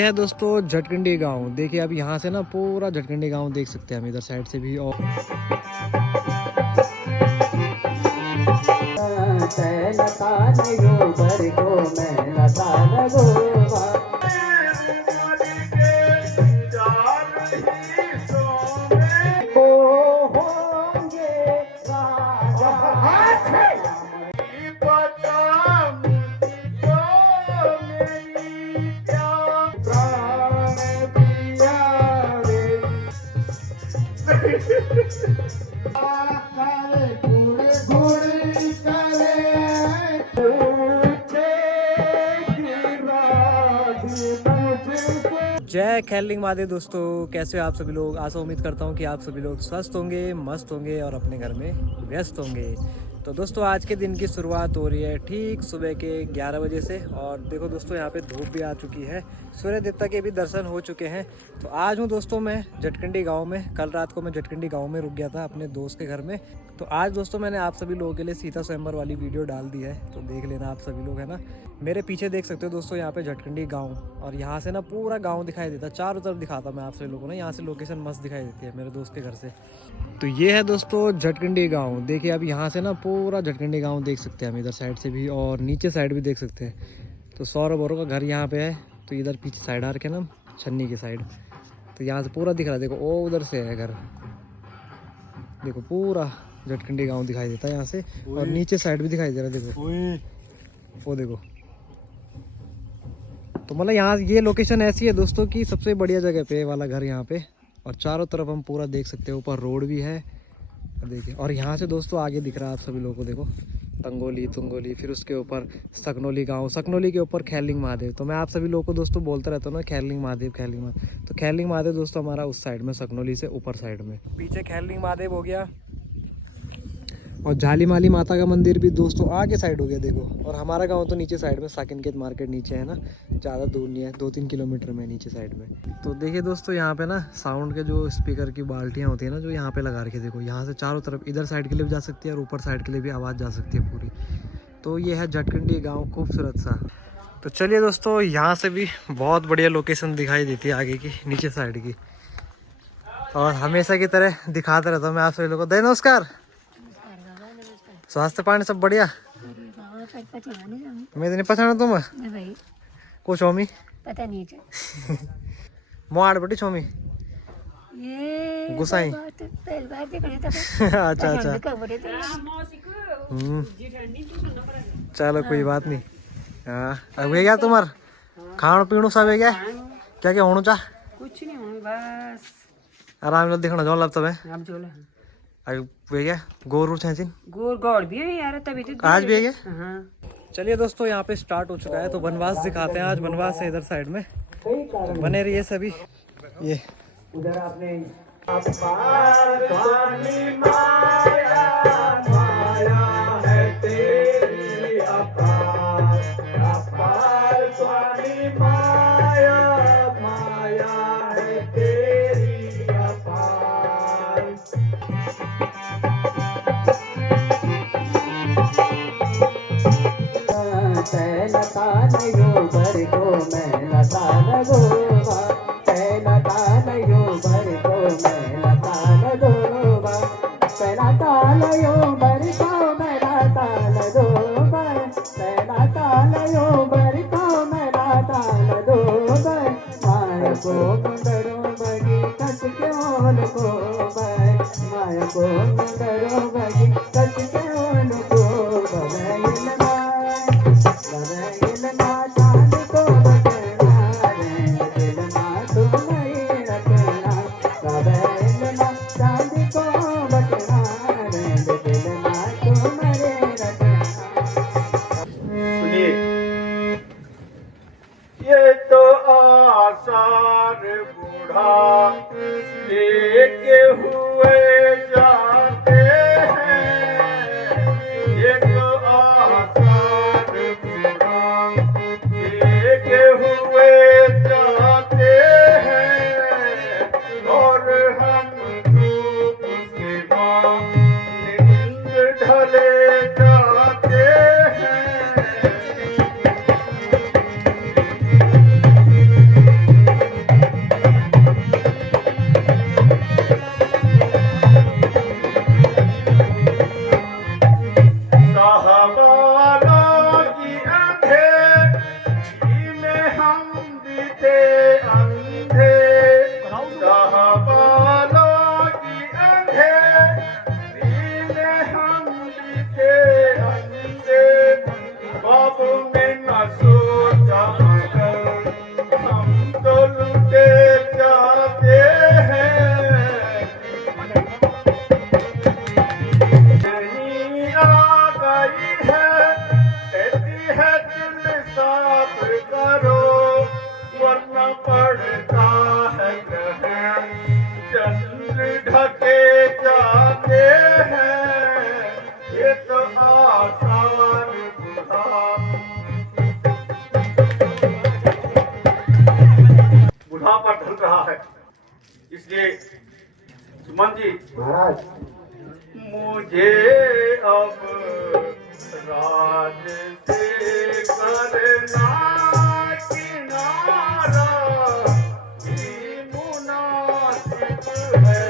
ये है दोस्तों झटकंडी गांव। देखिए अब यहाँ से ना पूरा झटकंडी गांव देख सकते हैं हम इधर साइड से भी। और जय खैरलिंग महादेव दोस्तों, कैसे हो आप सभी लोग। आशा उम्मीद करता हूँ कि आप सभी लोग स्वस्थ होंगे, मस्त होंगे और अपने घर में व्यस्त होंगे। तो दोस्तों आज के दिन की शुरुआत हो रही है ठीक सुबह के 11 बजे से। और देखो दोस्तों यहाँ पे धूप भी आ चुकी है, सूर्य देवता के भी दर्शन हो चुके हैं। तो आज हूँ दोस्तों मैं झटकंडी गांव में। कल रात को मैं झटकंडी गांव में रुक गया था अपने दोस्त के घर में। तो आज दोस्तों मैंने आप सभी लोगों के लिए सीता स्वयंवर वाली वीडियो डाल दी है, तो देख लेना आप सभी लोग, है ना। मेरे पीछे देख सकते हो दोस्तों यहाँ पे झटकंडी गांव, और यहाँ से ना पूरा गांव दिखाई देता, चारों तरफ दिखाता मैं आप सभी लोगों को ना। यहाँ से लोकेशन मस्त दिखाई देती है मेरे दोस्त के घर से। तो ये है दोस्तों झटकंडी गांव। देखिए अब यहाँ से ना पूरा झटकंडी गांव देख सकते हैं हम इधर साइड से भी, और नीचे साइड भी देख सकते हैं। तो सौरभ औरों का घर यहाँ पे है। तो इधर पीछे साइड आ रखे ना छन्नी की साइड, तो यहाँ से पूरा दिख रहा है। देखो ओ उधर से है घर, देखो पूरा झटकंडी गांव दिखाई देता है यहाँ से। और नीचे साइड भी दिखाई दे रहा है, देखो वो देखो। तो मतलब यहाँ ये लोकेशन ऐसी है दोस्तों कि सबसे बढ़िया जगह पे वाला घर यहाँ पे। और चारों तरफ हम पूरा देख सकते हैं, ऊपर रोड भी है देखिए। और यहाँ से दोस्तों आगे दिख रहा है आप सभी लोगों को, देखो तंगोली तुंगोली, फिर उसके ऊपर सकनोली गांव, सकनोली के ऊपर खैरलिंग महादेव। तो मैं आप सभी लोगों को दोस्तों बोलता रहता हूँ ना खैरलिंग महादेव खैरलिंग महादेव। तो खैरलिंग महादेव दोस्तों हमारा उस साइड में, सकनोली से ऊपर साइड में। पीछे खैरलिंग महादेव हो गया, और जाली माली माता का मंदिर भी दोस्तों आगे साइड हो गया देखो। और हमारा गांव तो नीचे साइड में, साकिनकेत मार्केट नीचे है ना, ज़्यादा दूर नहीं है, 2-3 किलोमीटर में नीचे साइड में। तो देखिए दोस्तों यहाँ पे ना साउंड के जो स्पीकर की बाल्टियाँ होती है ना, जो यहाँ पे लगा रखे देखो। यहाँ से चारों तरफ इधर साइड के लिए भी जा सकती है और ऊपर साइड के लिए भी आवाज़ जा सकती है पूरी। तो ये है झटकंडी गाँव, खूबसूरत सा। तो चलिए दोस्तों यहाँ से भी बहुत बढ़िया लोकेशन दिखाई देती है आगे की, नीचे साइड की। और हमेशा की तरह दिखाता रहता हूँ मैं आप सभी लोगों को। दे नमस्कार, स्वास्थ्य पानी सब बढ़िया। मैं नहीं पहचाना तुम को छोमी पता नहीं मोड़ बटी छोमी ये गुसाई। अच्छा अच्छा, चलो कोई बात नहीं। हाँ अब क्या तुम्हार खाण पीणु सब है क्या क्या क्या होना चाह? कुछ नहीं होने बस आराम से दिखना जो लब तब है। अब जो वे क्या गोर गोर गौड़ भी है यार, तभी तो आज भी है क्या? हाँ। चलिए दोस्तों यहाँ पे स्टार्ट हो चुका है, तो वनवास दिखाते हैं। आज वनवास है इधर साइड में, तो बने रहिए सभी। ये उधर आपने लेके हुए जाते हैं, एक आसान बुरा लेके हुए जाते हैं, और हम धूप के बाद नींद ढले जाते हैं। पड़ता है ग्रहण, चंद्र ढके जाते हैं, ये तो आसान बुढ़ापा ढल रहा है। इसलिए सुमन जी महाराज मुझे अब राज से करना किनारा ही मुनासिब है।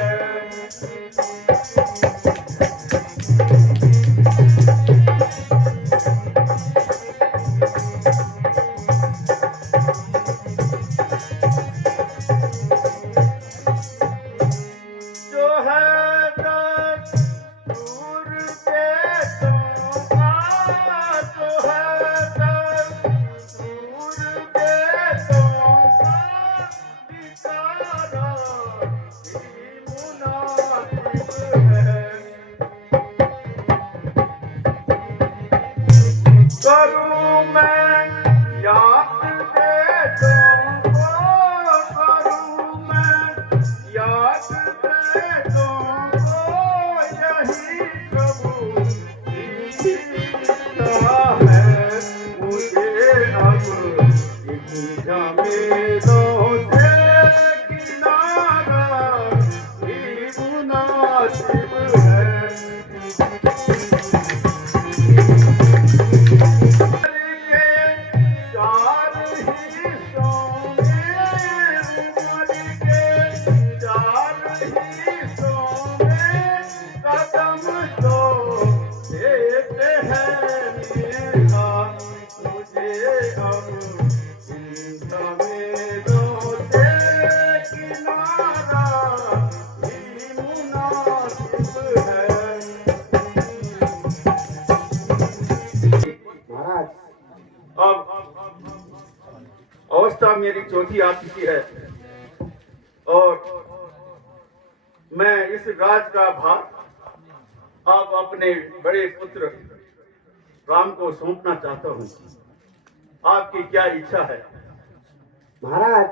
जो है दूर बेटों का, जो है दूर बेटों का बिचारा ही मुनासिब है। करूं मैं याद बेटों को, करूं मैं याद बेटों को, यही प्रभु ईसा है। मुझे अब इन झमेलों से किनारा ही मुनासिब है। चार हिस्सों में, उम्र के चार हिस्सों में कदम तो देते हैं मेरा। मुझे अब इन झमेलों से किनारा ही मुनासिब है। महाराज अब अवस्था मेरी चौथी आ चुकी है और मैं इस राज का भार अब अपने बड़े पुत्र राम को सौंपना चाहता हूँ। आपकी क्या इच्छा है? महाराज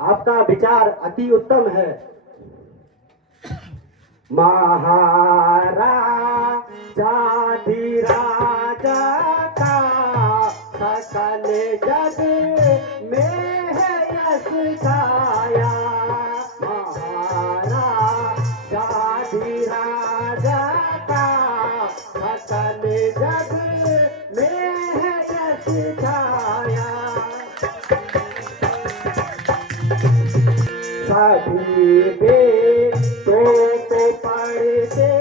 आपका विचार अति उत्तम है। महाराजाधिराजा का सकल जग में है यश छाया। महाराजाधिराजा का सकल जग में है यश छाया। सभी बेटों को पढ़ते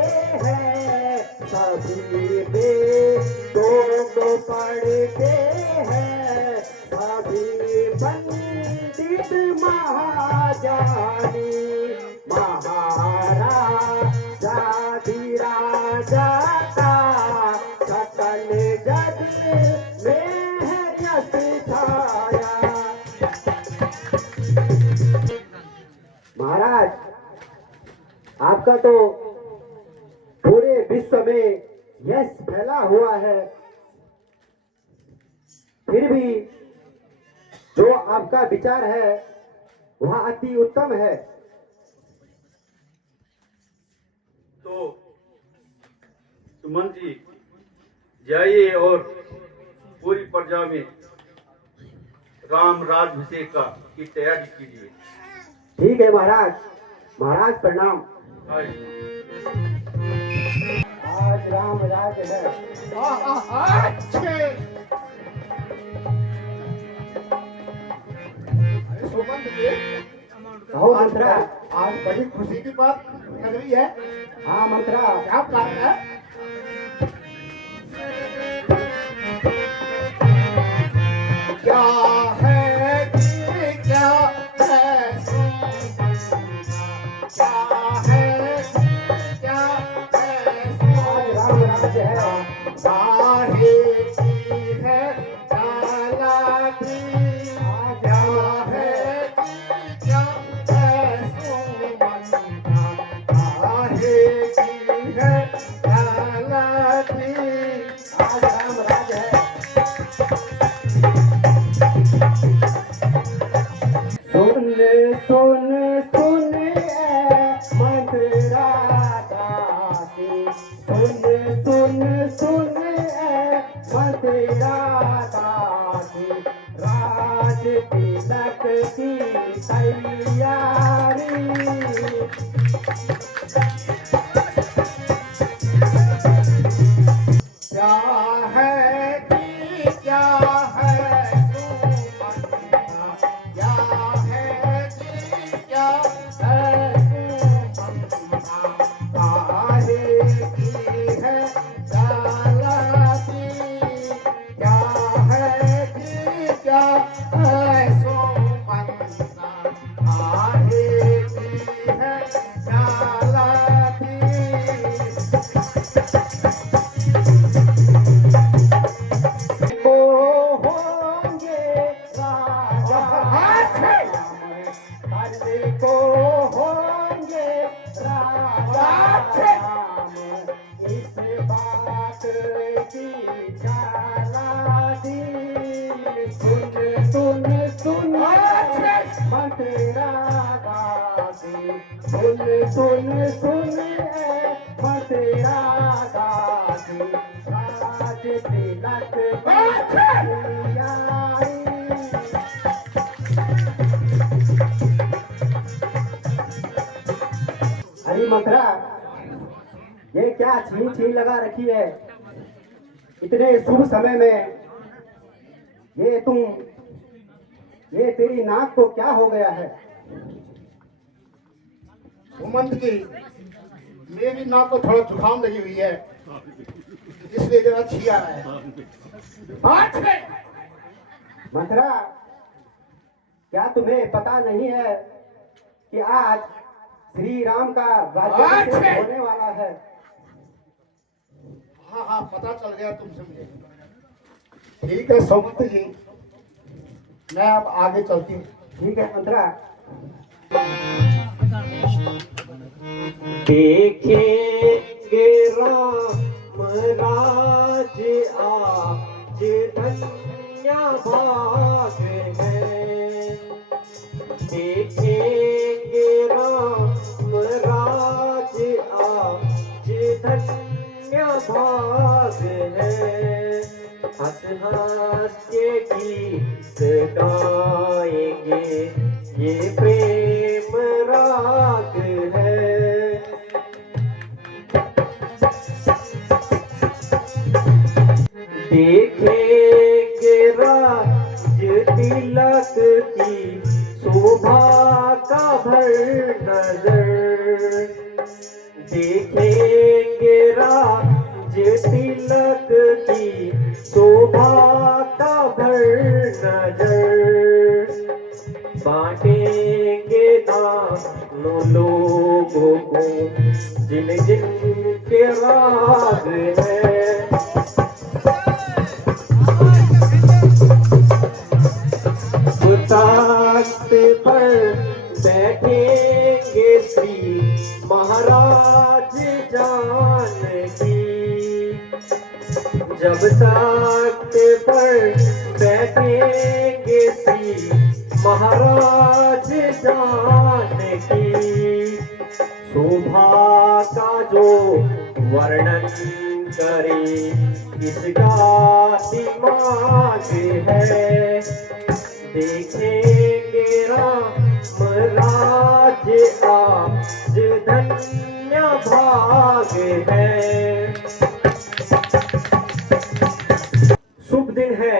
हैं, सभी बेटों को पढ़ते हैं, सभी पंडित महाजानी। महाराजाधिराजा का सकल जग में है यश छाया। महाराज आपका तो पूरे विश्व में यश फैला हुआ है, फिर भी जो आपका विचार है वह अति उत्तम है। तो सुमन जी जाइए और पूरी प्रजा में राम राज्याभिषेक की तैयारी कीजिए। ठीक है महाराज। महाराज प्रणाम। आज राम राज है। कहो मंत्रा, आज बड़ी खुशी की बात लग रही है। हाँ मंत्रा, क्या कारण है? क्या है कि क्या है, क्या है कि क्या है, आज राम राज है। काहे की है काला की, क्या है कि क्या है सुमंता, काहे की है काला सुन सुन ए मंत्रा दासी, सुन सुन सुन ए मंत्रा दासी, राज तिलक की तैयारी। क्या है कि क्या है सुमंता, क्या है कि क्या है सुमंता, काहे की है जालती, क्या है कि क्या है सुमंता, काहे की है जालती। को होंगे राजा करने को होंगे राजा, इस बात की चालाकी। सुन सुन सुन मंत्रा दासी, सुन सुन सुन मंत्रा दासी, राज तिलक की तैयारी। अरे मंत्रा, ये क्या छीन छीन लगा रखी है इतने शुभ समय में? ये तेरी नाक को क्या हो गया है? सुमंत की मेरी नाक को थोड़ा जुकाम लगी हुई है, इसलिए जरा छिया है। मंत्रा, क्या तुम्हें पता नहीं है कि आज श्री राम का राज्याभिषेक होने वाला है? हाँ हाँ, पता चल गया तुमसे मुझे। ठीक है सुमंत जी, मैं अब आगे चलती हूँ। ठीक है मंत्रा। देखेंगे राम राज आज धन्य भाग है, देखेंगे राम राज आज धन्य भाग है। हंस हंस के गीत गाएंगे ये प्रेम राग है। देखेंगे राज तिलक की शोभा का भर नजर, देखेंगे राज तिलक की शोभा का भर नजर। बांटेंगे दानों लोगों को जिन जिन के राग है। तख्त पर बैठेंगे श्री महाराज जानकी, जब तख्त पर बैठेंगे श्री महाराज जानकी। शोभा का जो वर्णन करे इसका दिमाग है, देखेंगे राम राज आज धन्य भाग है। शुभ दिन है,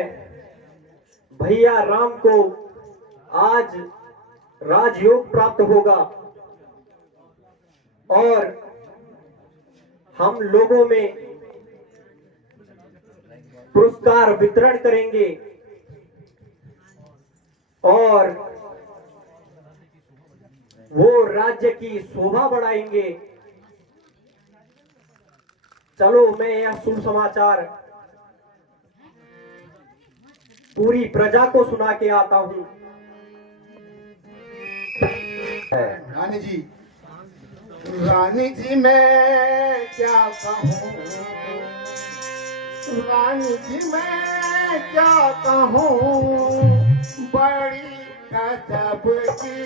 भैया राम को आज राजयोग प्राप्त होगा और हम लोगों में पुरस्कार वितरण करेंगे और वो राज्य की शोभा बढ़ाएंगे। चलो मैं यह शुभ समाचार पूरी प्रजा को सुना के आता हूं। रानी जी, रानी जी मैं क्या कहूँ, रानी जी मैं क्या कहूँ, बड़ी गजब की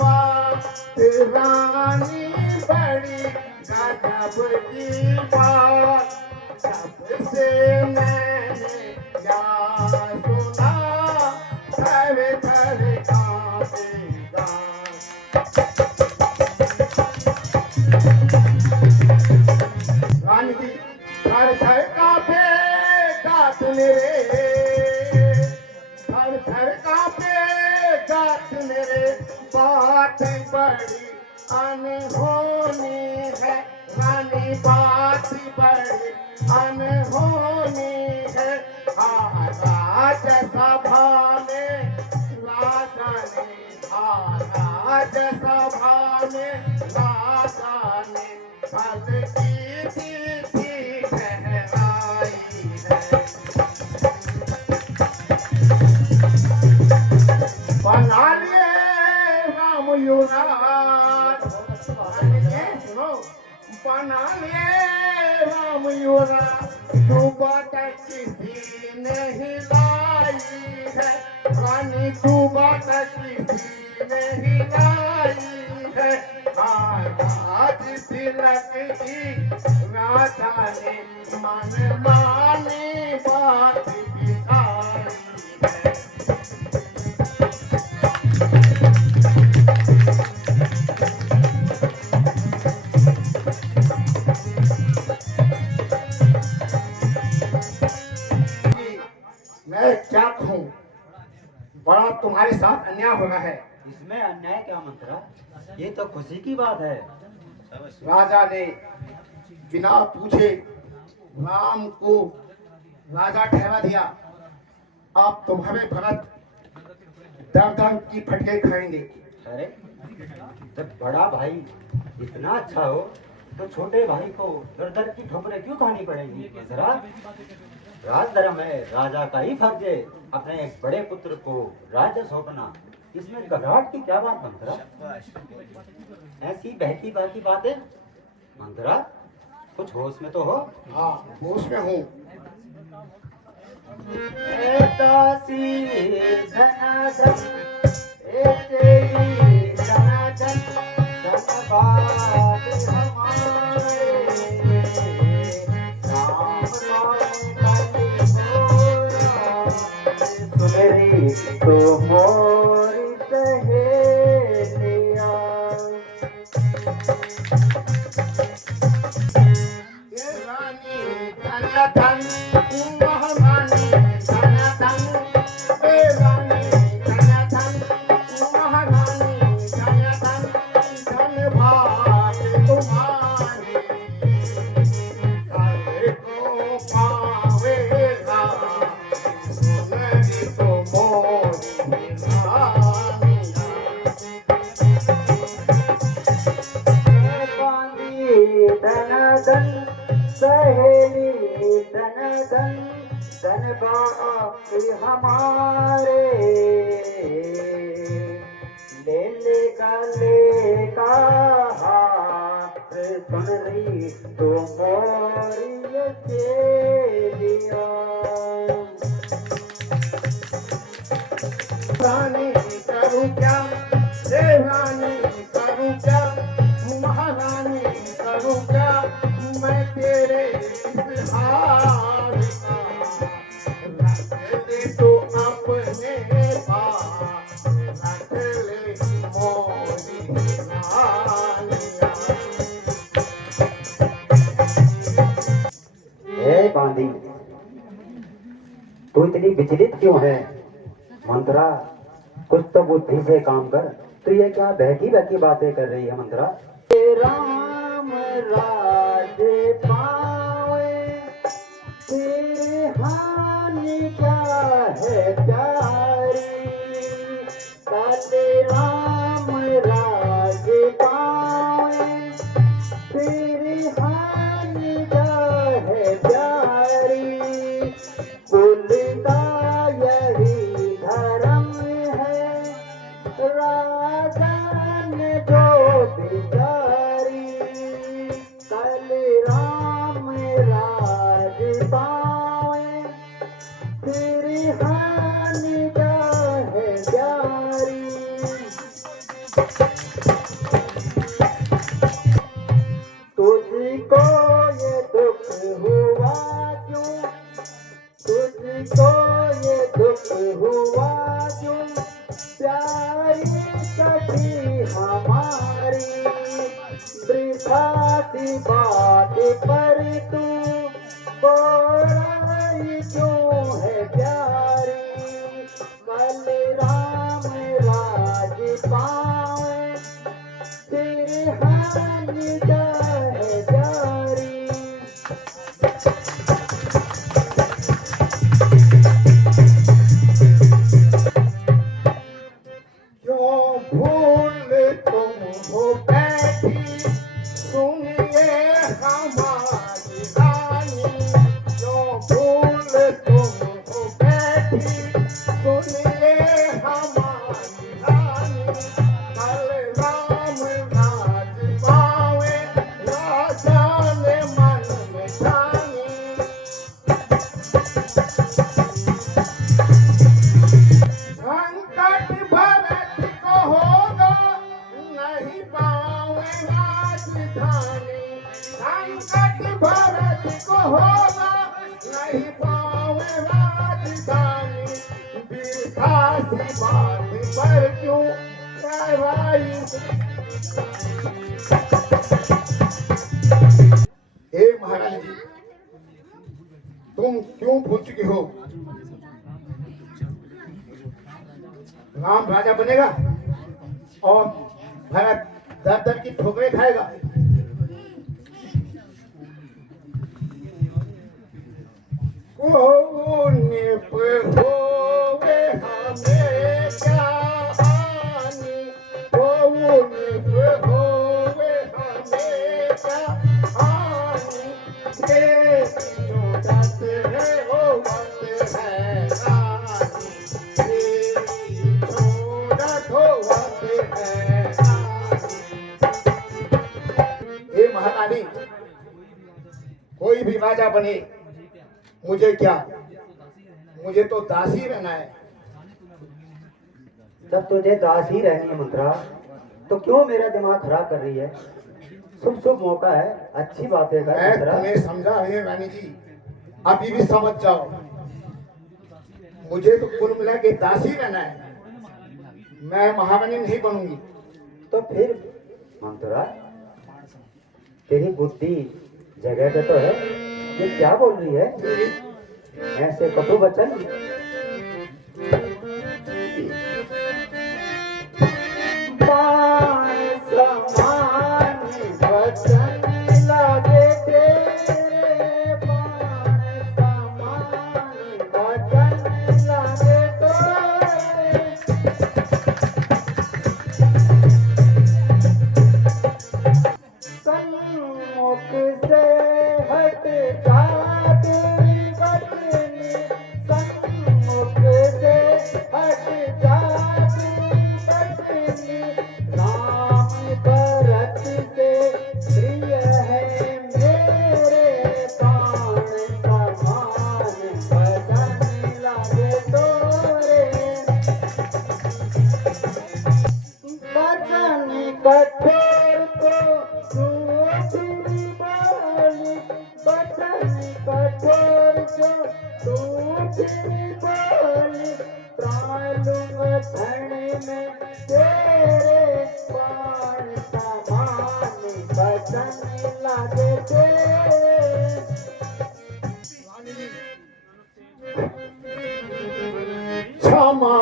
बात रानी बड़ी गजब की बात जब से मैंने यार सुना थर थर कांपेगा रानी जी थर थर कांपेगा तुने रे थर थर कांपेगा तुने रे बात बड़ी अनहोनी है रानी बात बड़ी अनहोनी है राज सभा में राजा ने राज सभा में राजा ने फल की थी ठहराई है बना लिए राम युवराज सुनो बना लिए राम युवराज तू बात किसी ने हिलाई है रानी तू बात किसी ने हिलाई है आज तिलक की राजा ने मन मानी बात बिताई है मैं क्या कहूँ बड़ा तुम्हारे साथ अन्याय हो रहा है इसमें अन्याय क्या मंत्रा? ये तो खुशी की बात है। राजा ने बिना पूछे राम को राजा ठहरा दिया अब तुम्हारे भरत दर दर की फटके खाएंगे अरे जब बड़ा भाई इतना अच्छा हो तो छोटे भाई को दर दर की ठोकरें क्यों खानी पड़ेगी? जरा राजधर्म है, राजा का ही फर्ज है अपने एक बड़े पुत्र को राज्य सौंपना। इसमें घबराहट की क्या बात मंत्रा? ऐसी बहती बहती बातें मंत्रा, कुछ होश में तो हो। हाँ होश में हूँ। तो मोरी सहेलिया ये रानी धन धन महारानी धन धन ये रानी धन धन महारानी धन धन धन भाग तुम्हारी काले को पावेगा सुनरी तो मोरी रानिया धन धन सहेली धन धन धन बाप हमारे लेगा हाथ सुन रही तो मोरी चेलिया रानी करूं क्या देवानी करूं क्या महारानी करूं क्या मैं तेरे इस हाल का रख ले तो अपने पास रख ले मोरी रानिया ए बांदी तू इतनी विचलित क्यों है? मंत्रा कुछ तो बुद्धि से काम कर। तू ये क्या बहकी बहकी बातें कर रही है मंत्रा? राम राज पावे तेरे हानि क्या है प्यारी काले राम राज पावे तेरे हानि क्या है प्यारी कुल का यही धर्म है राजा ने जो बिचारी कल राम राज पावे तेरी हानि क्या है प्यारी तुझको ये दुख हुआ क्यों, तुझको ये दुख हुआ क्यों, प्यारी सखी हमारी, वृथा सी बात पर तू बोराई क्यों है प्यारी। कल राम राज पावे, तेरे हाथ जाए जारी। क्यों भूल तुम हो बैठी, सुनिए हमारी रानी। क्यों भूल तुम हो बैठी, सुनिए हमारी रानी। कल राम राज पावे, राजा ने मन में ठानी। संकट भरत को होगा, नहीं पावे राजधानी। संकट भरत को होगा, नहीं पावे राजधानी। वृथा सी बात पर क्यों करवाई। हे महाराज जी, तुम क्यों भूल चुके हो? राम राजा बनेगा और भरत दर दर की ठोकरें खाएगा। कौन पे होवे हमें क्या हानि, कौन पे होवे हमें क्या हानि। ये तीनों दस है हो वत है रानी, तेरी छोड़त हो वत है रानी। हे महारानी, कोई भी राजा बने, मुझे क्या, मुझे तो दासी रहना है। जब तुझे दास ही रहनी है मंत्रा, तो क्यों मेरा दिमाग खराब कर रही है? शुभ शुभ मौका है, अच्छी बातें कर मैं मंत्रा। तुम्हें समझा है रानी जी, अभी भी समझ जाओ। मुझे तो कुल मिला के दासी रहना है, मैं महारानी नहीं बनूंगी। तो फिर मंत्रा, तेरी बुद्धि जगह पे तो है, ये क्या बोल रही है? ऐसे कटु वचन। बाण समान वचन लागे तेरे, बाण समान वचन लागे तोरे। सन्मुख से हट जा तेरी बचनी, सन्मुख से हट जा तेरी बचनी। राम भरत से प्रिय है मेरे, प्राण समान वचन लागे तोरे। वचन कठोर को दूसरी बोली, वचन कठोर को दूसरी बोली। प्राण क्षण में तेरे, प्राण समान वचन लागे तेरे। क्षमा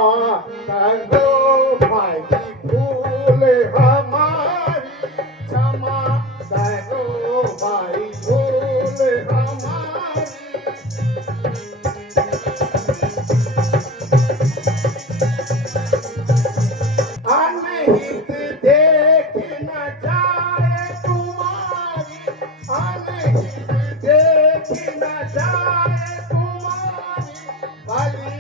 करो भाई भूल हमारी, क्षमा करो भाई भूल हमारी। अनहित देख न जाए तुम्हारी, अनहित देख न जाए तुम्हारी। भली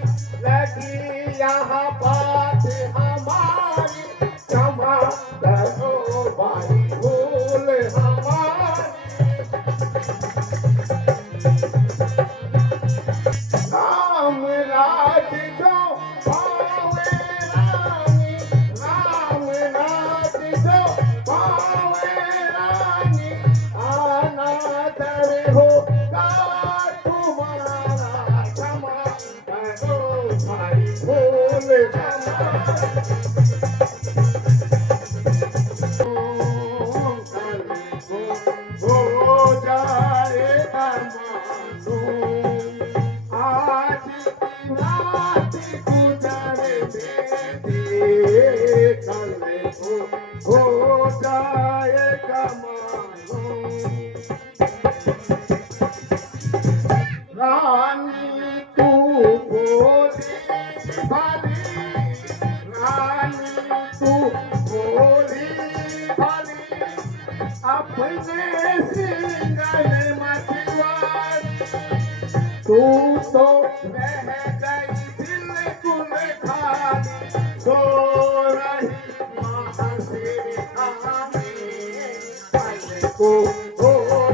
लगी यहाँ बात हमारी, क्षमा करो भाई भूल हमारी। राम राज जो पावे रानी, राम राज भोली भाली अपने सिंगल मछुआर तू तो रह गई बिल्कुल खाली सो रही महासिर खाने को हो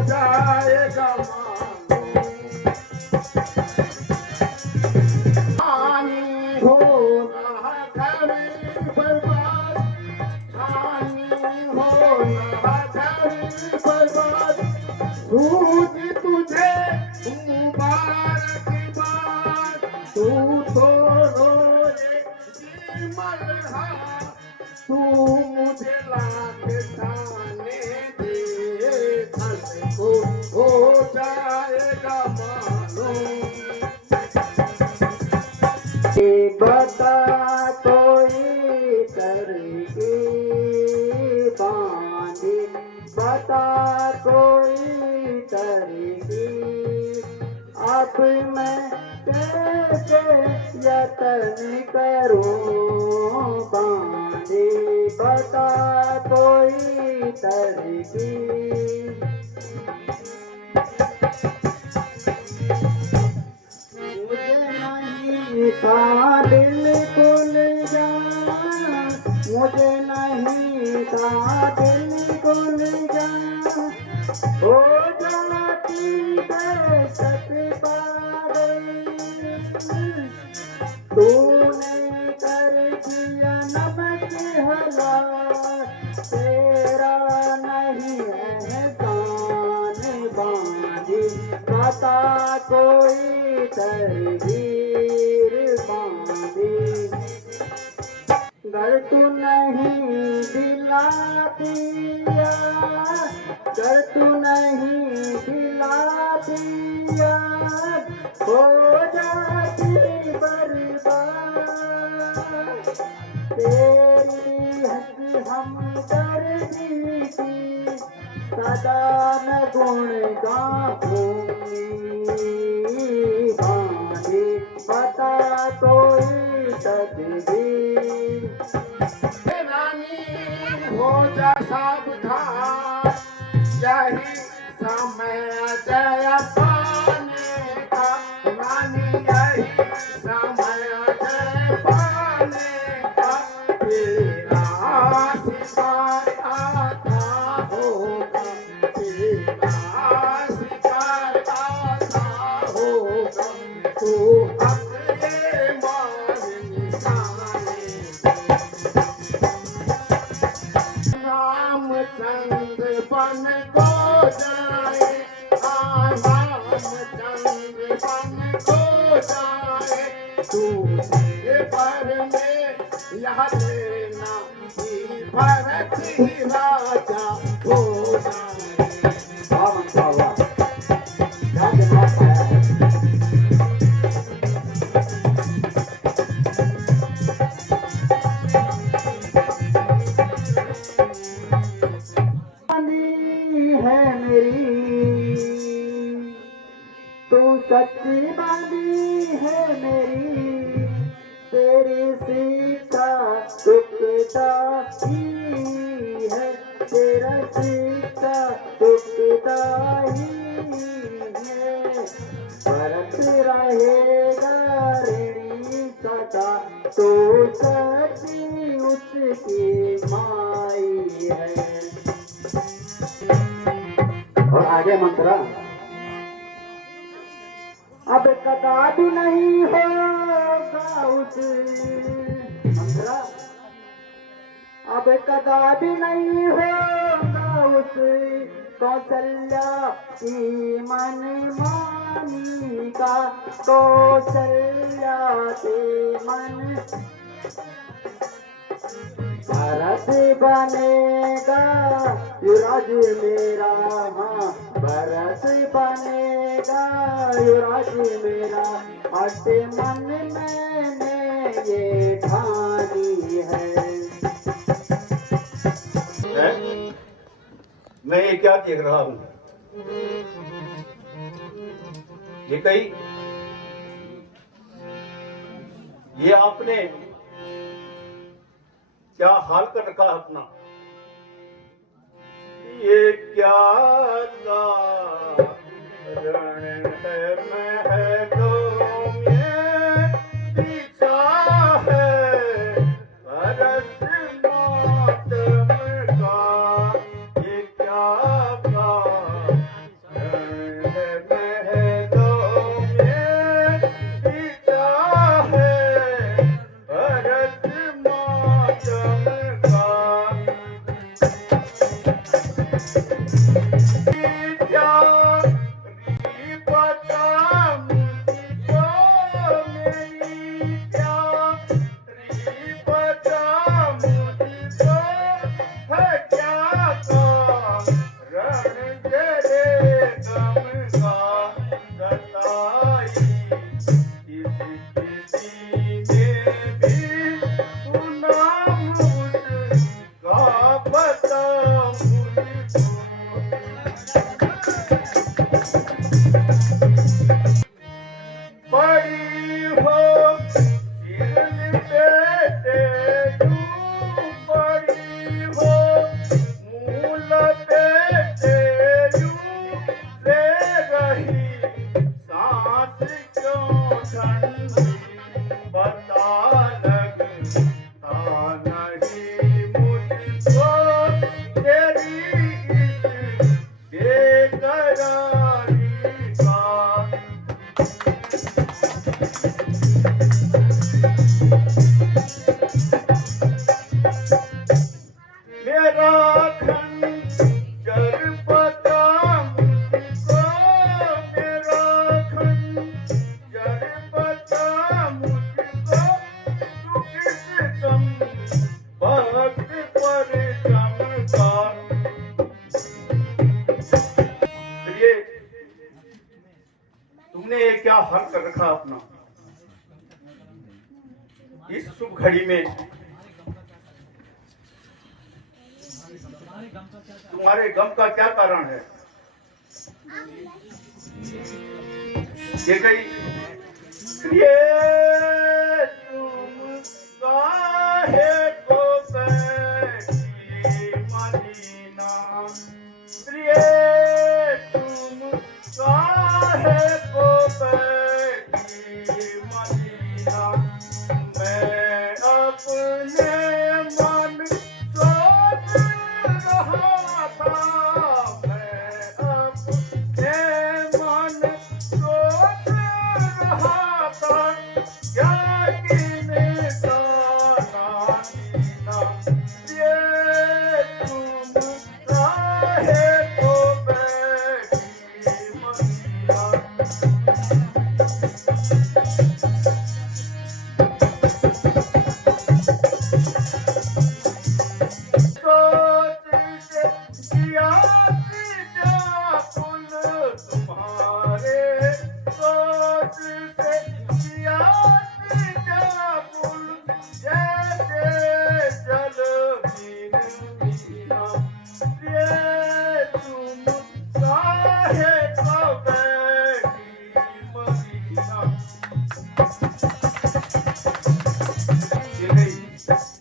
जाएगा पानी होना घर बर्बाद पानी होना घर बर्बाद सूझ तुझे मुबारकबाद तू तो रोए मरहा तू मुझे लाख ताने दे धस को हो जाएगा मालूम बता कोई करके बांधे बता कोई करके अब मैं कैसे यत्न करूं बांधे बता कोई तरकीब मुझे नहीं था बिल्कुल जान मुझे नहीं था बिल्कुल जान हो जाती बेशक पा गई तूने कर दिया नमक हला तेरा नहीं एहसान बांधी बता कोई तकदीर बांधी घर तू नहीं दिला दिया घर तू नहीं दिला दिया हो जाती बर्बाद तेरी हंसी हम दर्दी की सदा न गुण गाऊंगी बांधी बता कोई तकदीर रानी हो जा सावधान यही समय जय पाने का रानी यही समय जय पाने का तेरा शिकार आता होगा तेरा शिकार आता होगा तू अपने मार निशाने रामचंद्र बन को जाए रामचंद्र बन को जाए दूसरे पर में यह लेना कि भरत ही राजा हो जाए है मेरी तू सच्ची बानी है मेरी तेरी सीता टुकड़ा ही है तेरा सीता टुकड़ा ही है भरत रहेगा ऋणी सदा तो सच्ची उसकी माई है और आगे मंत्रा अब कदापि नहीं होगा उस मंत्रा अब कदापि नहीं होगा उस कौशल्या की मनमानी का कौशल्या के मन भरत बनेगा युवराज मेरा हाँ भरत बनेगा युवराज मेरा हट मन मैंने ये ठानी है। मैं ये क्या देख रहा हूँ? ये कहीं ये आपने क्या हाल कर रखा है अपना। ये क्या कारण है महलों में पीछा है बरस मातम का। ये क्या कारण है महलों में पीछा है बरस मातम का। क्या पता मुझको मेरी क्या पता मुझको है क्या कारण तेरे गम का। सताई किसी ने भी सुना मुझका पता मुझको। बड़ी हो सिर लपेटे यूं, बड़ी हो मुंह लपेटे यूं, ले रही सांस क्यों ठंडी। पता लगता नहीं मुझको तेरी इस बेकरारी का। मेरा खंजर पता मुझको, मेरा खंजर पता मुझको, तू किस कम वक्त पर चमका। ये तुमने ये क्या हल कर रखा अपना। इस शुभ घड़ी में तुम्हारे गम का क्या कारण है। ये गई ये तुम काहे को बैठी मदीना। ये तुम काहे को बैठी मदीना। मैं अपने मन सोच रहा था, मैं अपने मन सोच रहा था, क्या गिनता नादीना। ये तुम काहे को बैठी मदीना।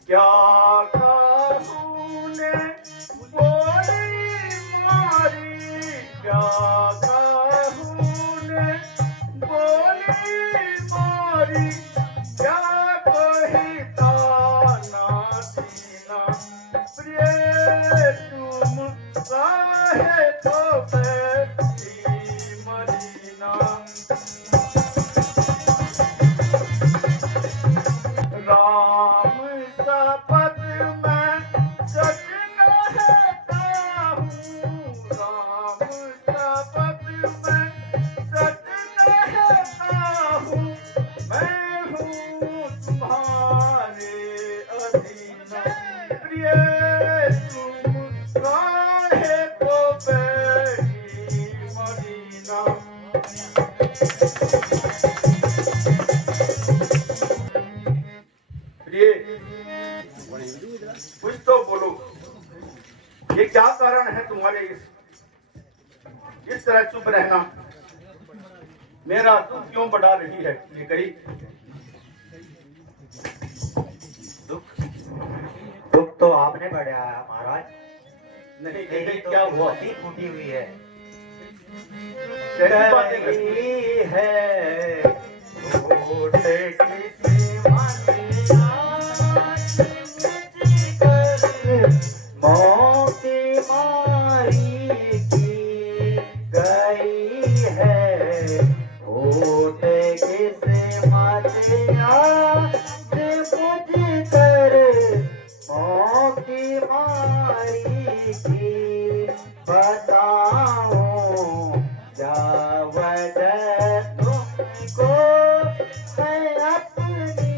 क्या कानूने बोली मारी, क्या कानूने बोली मारी, क्या कहता नादीना। प्रिय तुम काहे को बैठी मदीना। राम सा पद मैं सच कहता हूँ, राम सा पद मैं सच कहता हूँ। मैं हूँ तुम्हारे अधीना। प्रिय तुम काहे को बैठी मदीना। प्रिय कुछ तो बोलो, ये क्या कारण है तुम्हारे इस तरह चुप रहना। मेरा दुख क्यों बढ़ा रही है। ये कही दुख तो आपने बढ़ाया महाराज। नहीं मेरी नहीं, तो क्या हुआ? बहुत ही फूटी हुई है। कैसी बातें करती गई है फूट किसी मसिया मुझकर मोती मारी की गई है फूट किसी मसिया मुझकर मोती मारी की बताओ क्या वजह तुमको मैं अपनी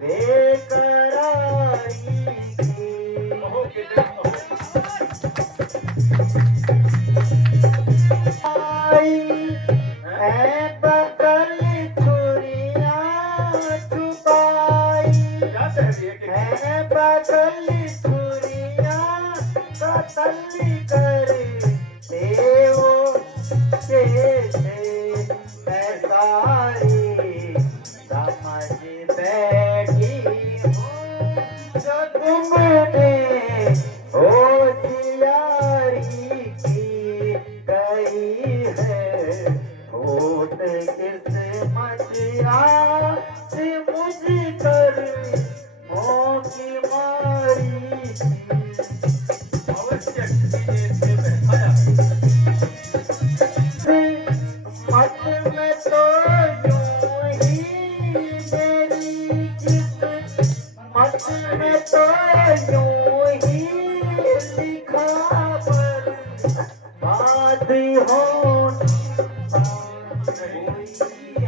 बेकरारी की। कहो बेटे, कहो। आई है बगल छुरियां छुपाई क्या कह रही है कि है बगल छुरियां कतल कर देवो कैसे मैं सारी समझ बैठी हूँ जो तुमने होशियारी की गई है होठ किस्मत से मुझ कर मोकी मारी आवश्यक चीजें से बहकाया? मत में तो यूं ही मेरी किस्मत में तो यूं ही लिखा पर बात होनी हुई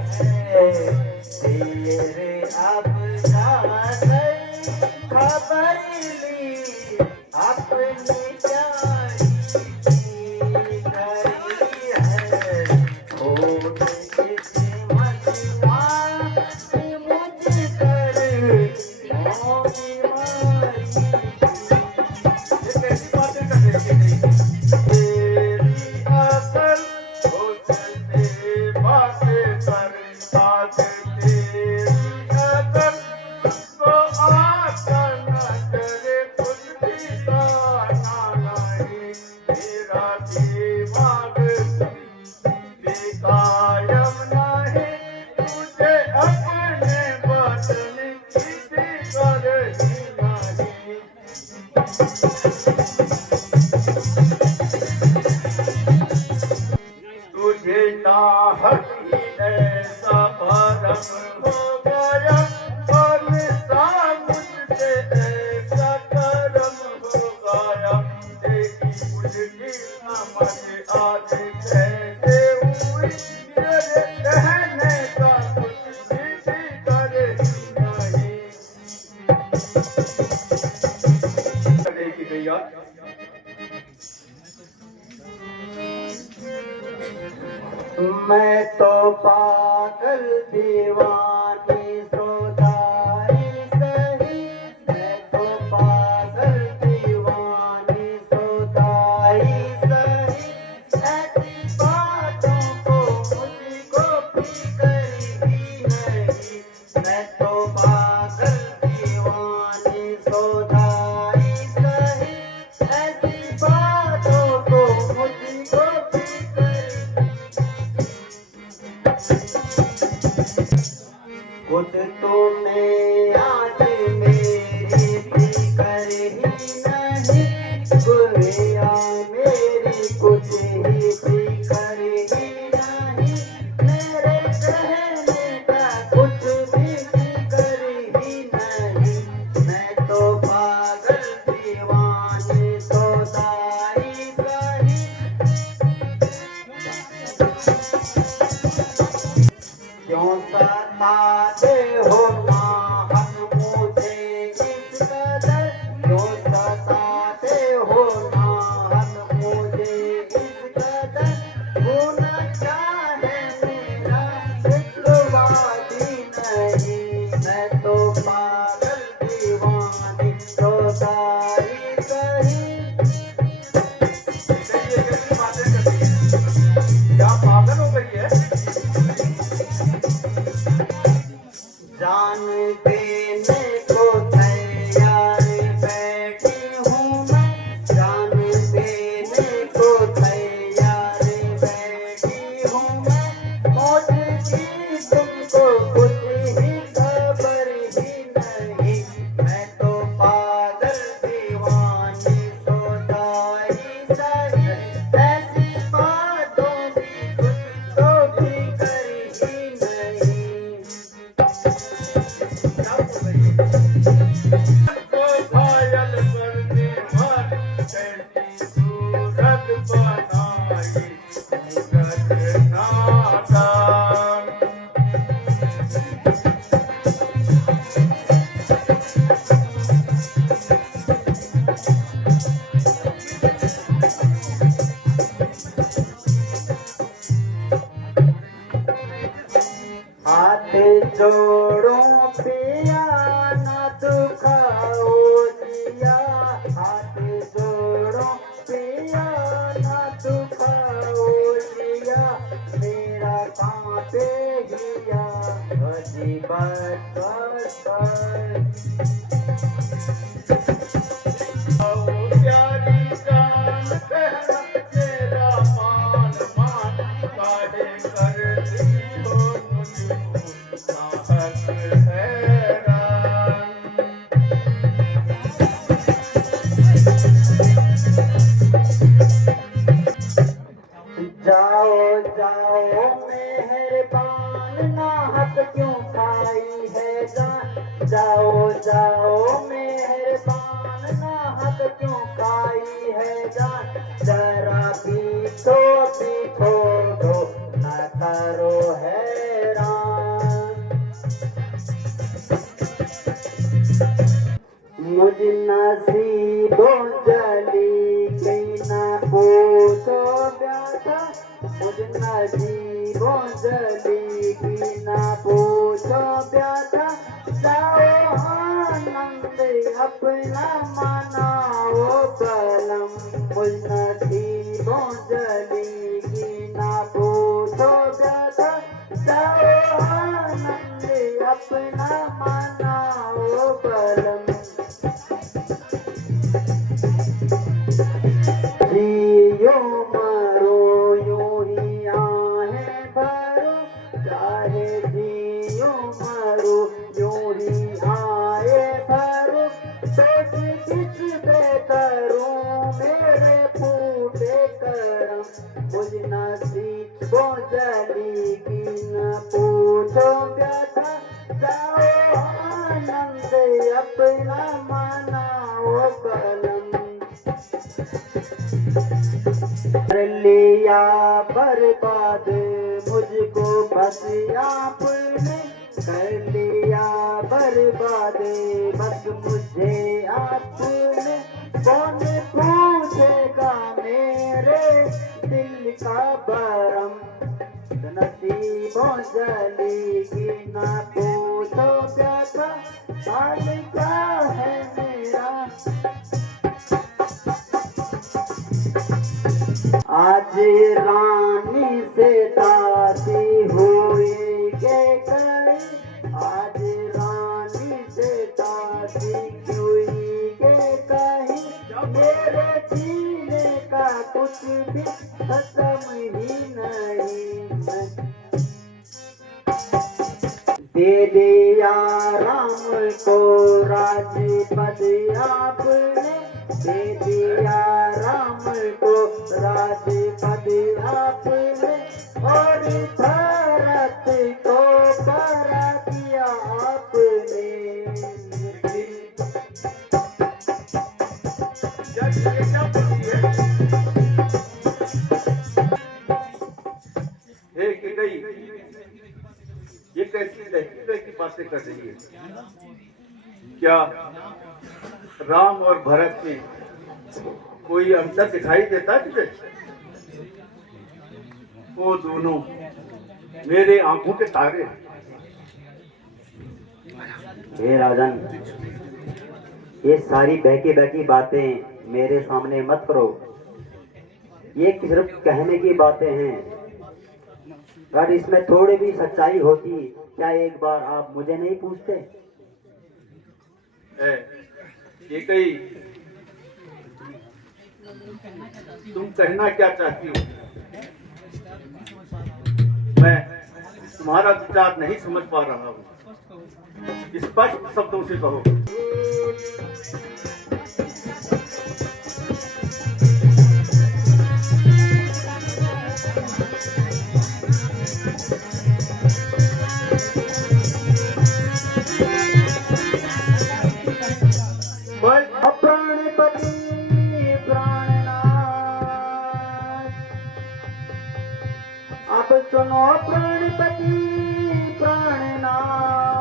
है तेरे अब जाकर खबर ली अपनी प्यारी की गई है होठ किस्मत से मुझ कर मोती मारी ये कैसी बातें कर रही है? तेरी अकल वो चलते बातें कर आज तेरी अकल को आता न चले कुछ भी गाना नहीं मेरा दिमाग बेकायम नहीं तुझे अपने बदल की कर ही नहीं। तुझे चाहत ही ऐसा भरम हो गया और सा मुझसे ऐसा करम हो गया तेरी मुझकी समझ आज कैसे हुई तेरे कहने का कुछ भी कर ही नहीं। देखी भैया मैं तो पागल दीवानी सोदाई सही मैं तो पागल दीवानी सोदाई सही ऐसी बातों को मुझको फिक्र ही नहीं मैं तो पागल दीवानी सोदाई सही ऐसी बातों को मुझको फिक्र खुद तूने आज मेरी फिक्र ही नहीं गुरिया मेरी कुछ ही फिक्र ही नहीं मेरे कहने का कुछ भी फिक्र ही नहीं मैं तो पागल दीवानी सोदाई सही क्यों सताते हो नाहक मुझे इस कदर क्यों सताते हो नाहक मुझे इस कदर गुना चाहे मेरा दिलवादी नहीं मैं तो पागल दीवानी सोदाई सही। ये कैसी बातें कर रही है? क्या पागल हो गई है? जान देने को तैयार जोड़ो पिया न दुखाओ जिया, हाथ जोड़ो पिया न दुखाओ जिया, मेरा कांपे हिया हजी बस बस बस। प्यारी जान कहना तेरा मान मान, काहे करती हो मुझको नाहक हैरान। जाओ जाओ मेहरबान, नाहक क्यों खाई है जान, जाओ जाओ मेहरबान, नाहक क्यों खाई है जान, जरा पीछो पीछो दो न करो हैरान। मुझ नसीबों जली गई न पूछो व्यथा, मुझ नसीबों जली गई न पूछो व्यथा, जाओ आनंद अपना मनाओ बलम, मुझ नसीबों जली गई न पूछो व्यथा, जाओ आनंद अपना मनाओ बलम। जियो मरो यूं ही आहें भरो, चाहे जियो मरो यूं ही आए भरो, सोच किस पे करूं मेरे फूटे करम, मुझ नसीबों जली की न पूछो व्यथा, जाओ आनंद अपना मनाओ बलम। कर लिया बर्बाद मुझको बस आपने, कर लिया बर्बाद बस मुझे आपने, कौन पूछेगा मेरे दिल का भरम, नसीबों जली की ना पूछो व्यथा, हाल क्या है मेरा। आज रानी से दासी हुई के कहीं, आज रानी से दासी हुई के कहीं, मेरे जीने का कुछ भी खत्म ही नहीं। दे दिया राम को राजपद आपने, दे दिया राम को राजपद आपने, और भरत को बड़ा किया आपने। जज ये क्या बोलती है? हे कि गई, ये कैसी तहकीर की बातें कर रही है? क्या राम और भरत में कोई अंतर दिखाई देता है तुझे? वो दोनों मेरे आंखों के तारे हैं। हे राजन, ये सारी बहकी बहकी बातें मेरे सामने मत करो, ये सिर्फ कहने की बातें हैं, अगर इसमें थोड़ी भी सच्चाई होती क्या एक बार आप मुझे नहीं पूछते? ये कई तुम कहना क्या चाहती हो? मैं तुम्हारा विचार नहीं समझ पा रहा हूँ, स्पष्ट शब्दों से कहो। प्राणपति प्राणनाथ, अब सुनो प्राणपति प्राणनाथ,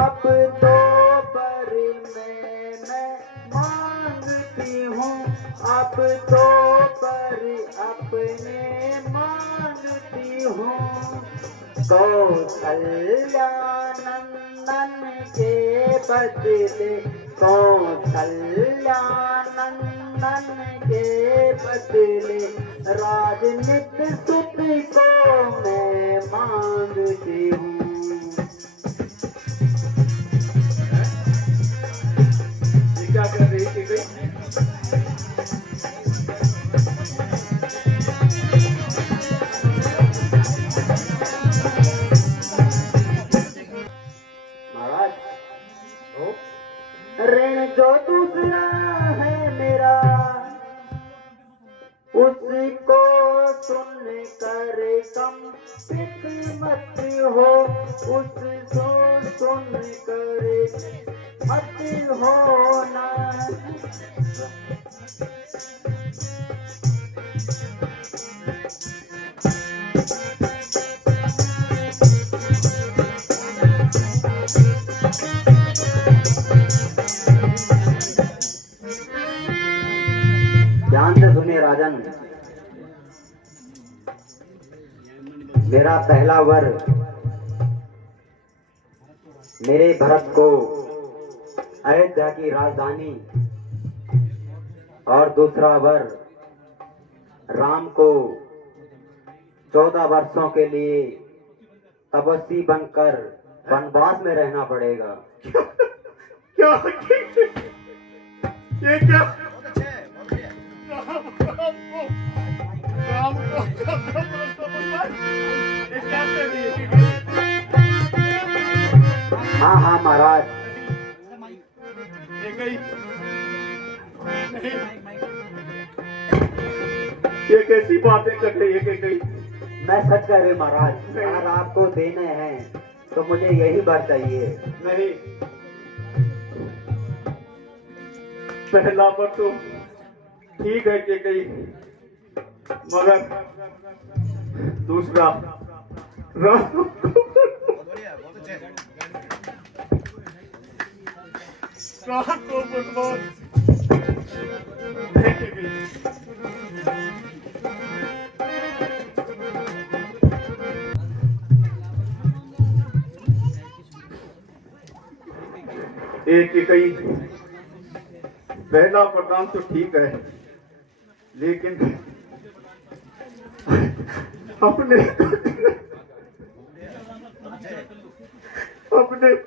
अब तो पर मैं मांगती हूँ, अब तो पर अपने मांगती मस्ती हूँ कौशल्या नंदन के बदले, कौशल्या नंदन के बदले राजनीति सुख को मैं मांगती हूँ। ये क्या कर रही थी गई? महाराज ऋण जो दूसरा है मेरा, उसको सुन कर कम मत हो, उसको सुन कर मत होना। ध्यान से सुनिए राजन, मेरा पहला वर मेरे भरत को अयोध्या की राजधानी और दूसरा वर राम को 14 वर्षों के लिए तपस्वी बनकर वनवास में रहना पड़ेगा। क्या ये क्या? राम को ये क्या कर रही है? हाँ हाँ महाराज, ये गई नहीं, ये कैसी बातें कर रही है कि गई? मैं सच कह रही हूँ महाराज, अगर आपको देने हैं तो मुझे यही बात चाहिए। नहीं, पहला पर तो ठीक है कि गई, मगर दूसरा राम को बदमाश नहीं गई। एक ही कही पहला प्रदान तो ठीक है, लेकिन अपने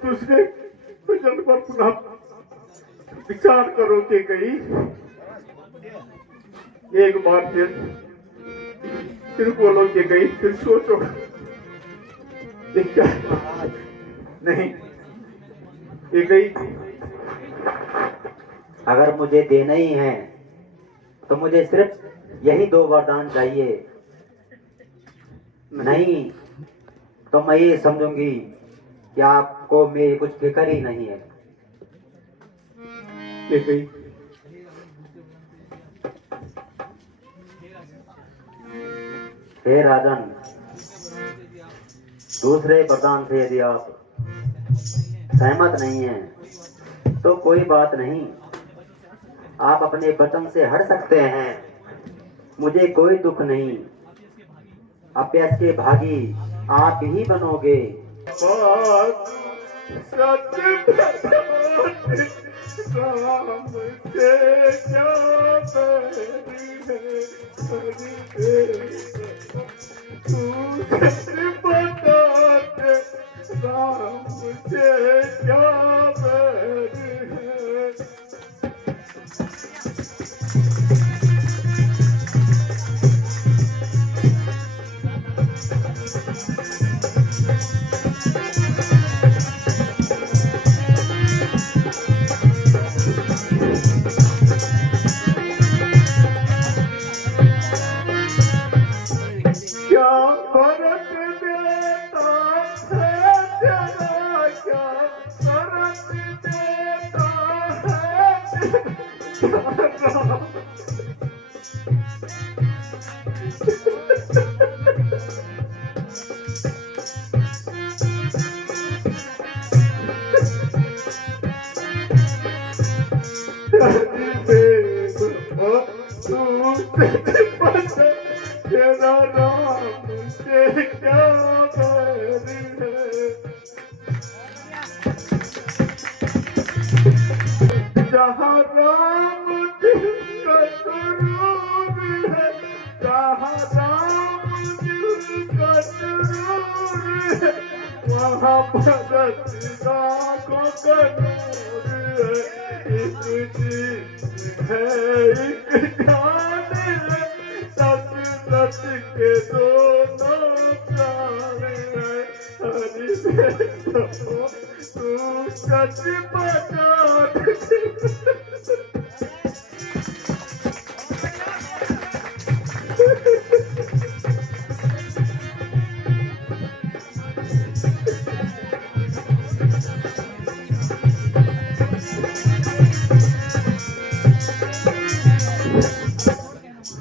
दूसरे वचन पर पुनः विचार करो कि कहीं एक बार फिर बोलो कि कहीं फिर सोचो। क्या नहीं, ये कहीं अगर मुझे देना ही है तो मुझे सिर्फ यही 2 वरदान चाहिए, नहीं तो मैं ये समझूंगी कि आपको मेरी कुछ फिक्र ही नहीं है। ये कहीं हे राजन, दूसरे वरदान से यदि आप सहमत नहीं हैं तो कोई बात नहीं, आप अपने वचन से हट सकते हैं, मुझे कोई दुख नहीं। अभ्यास के भागी आप ही बनोगे। तेरा राम से राम दिल का सुरूर है, जहाँ राम दिल का सुरूर है, वहाँ भगत लाखों का नूर है। एक चीज है एक जान है, सच सच के दोनों प्राण है। हरि देखो तू सच बता दे।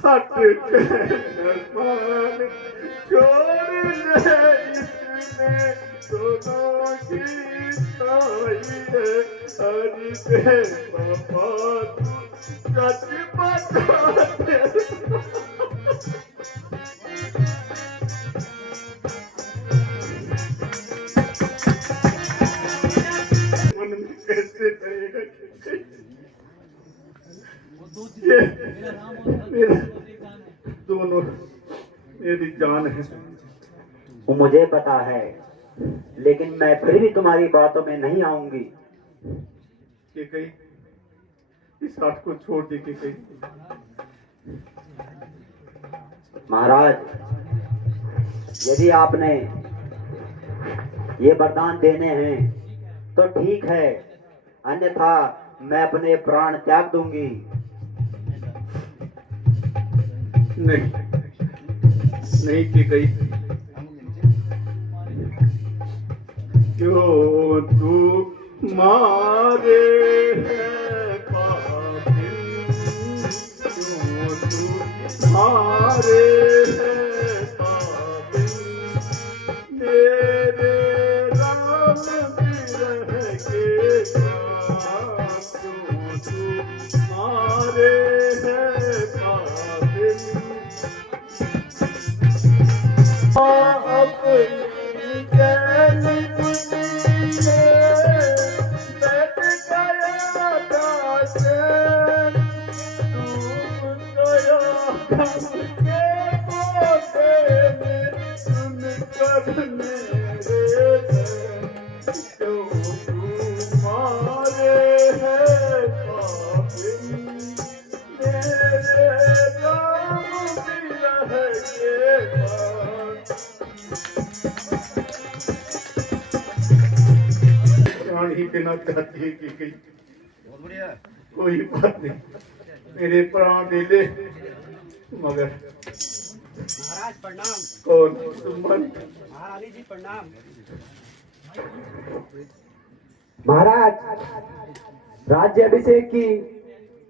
हट के नरमान छोड़ ले इसने दोनों की छाई है। हरि दे बाबा तू सच बता दे। मन में कैसे रहेगा ये मेरा दोनों मेरी जान है। वो मुझे पता है, लेकिन मैं फिर भी तुम्हारी बातों में नहीं आऊंगी। कि कहीं इस हाथ को छोड़ दे के कहीं। महाराज, यदि आपने ये वरदान देने हैं तो ठीक है, अन्यथा मैं अपने प्राण त्याग दूंगी। नहीं नहीं कि कहीं क्यों तू मारे है पापिन, क्यों तू मारे है पापिन, मेरे राम विरह के साथ, क्यों तू मारे है पापिन। अपनी चैन बुझे बैठ गया दासन, डूब गया हमके पोते में, सुन कर मेरे धन, क्यों तू मारे है पापिन, मेरे राम विरह के बाद। प्राण ही देना चाहती है कि कहीं कोई बात नहीं, मेरे प्राण दे ले, मगर महाराज प्रणाम। कौन सुमन? महारानी जी प्रणाम। महाराज, राज्य अभिषेक की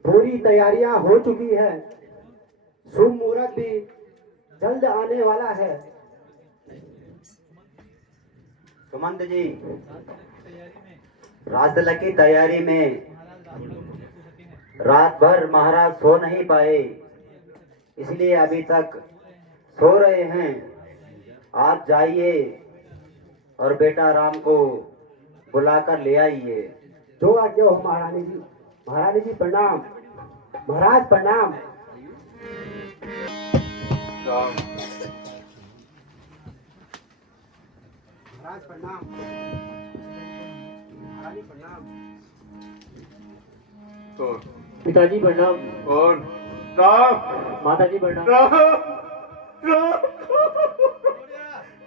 पूरी तैयारियां हो चुकी है, शुभ मुहूर्त भी जल्द आने वाला है। सुमंत जी, राजतिलक की तैयारी में रात भर महाराज सो नहीं पाए, इसलिए अभी तक सो रहे हैं। आप जाइए और बेटा राम को बुलाकर ले आइए। जो आज्ञा हो महारानी जी। महारानी जी प्रणाम। महाराज प्रणाम। महाराज प्रणाम। महारानी प्रणाम। कौन? पिताजी प्रणाम। कौन? राम। माताजी प्रणाम। राम राम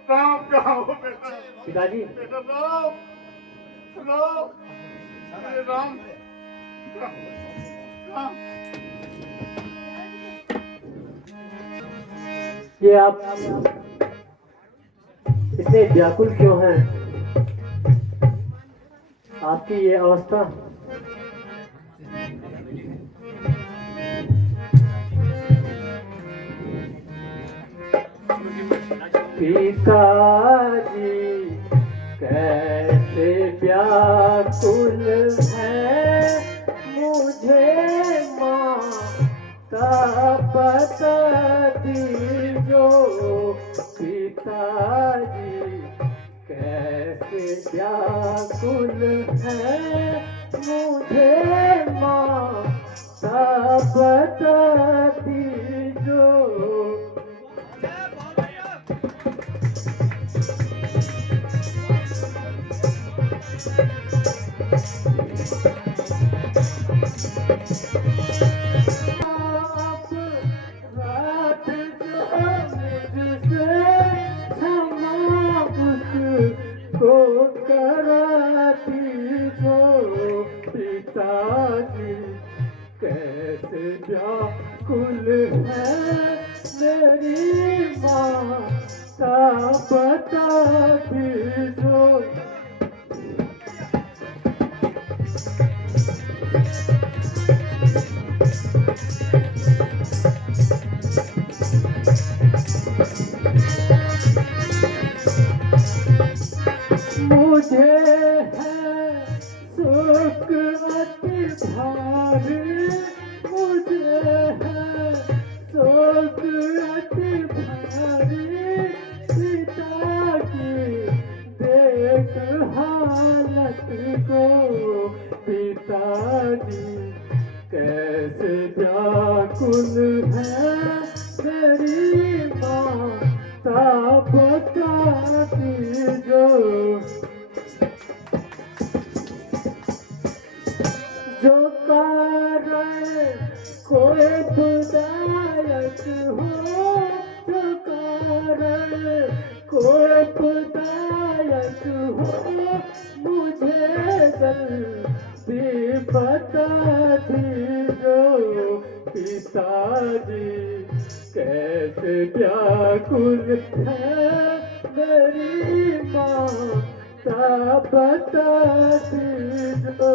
राम कहाँ हो बेटा? पिताजी बेटा राम राम, अरे राम राम राम। ये आप इतने व्याकुल क्यों हैं? आपकी ये अवस्था पिताजी कैसे व्याकुल है, मुझे माँ का पता दीजो। पिताजी कैसे व्याकुल है, मुझे माता बताती जो। रात को कराती जो। पिताजी कैसे व्याकुल है मेरी माता बताती जो। मुझे है सुख अति भारी, मुझे है सुख अति भारी। पिता की देख हालत को, पिताजी कैसे व्याकुल है मेरी माता बताती जो। जो कारण कोई खुदायक हो, जो कारण कोई खुदायक हो, मुझे जल्दी बता दीजो। पिताजी कैसे व्याकुल है मेरी माता बता दीजो।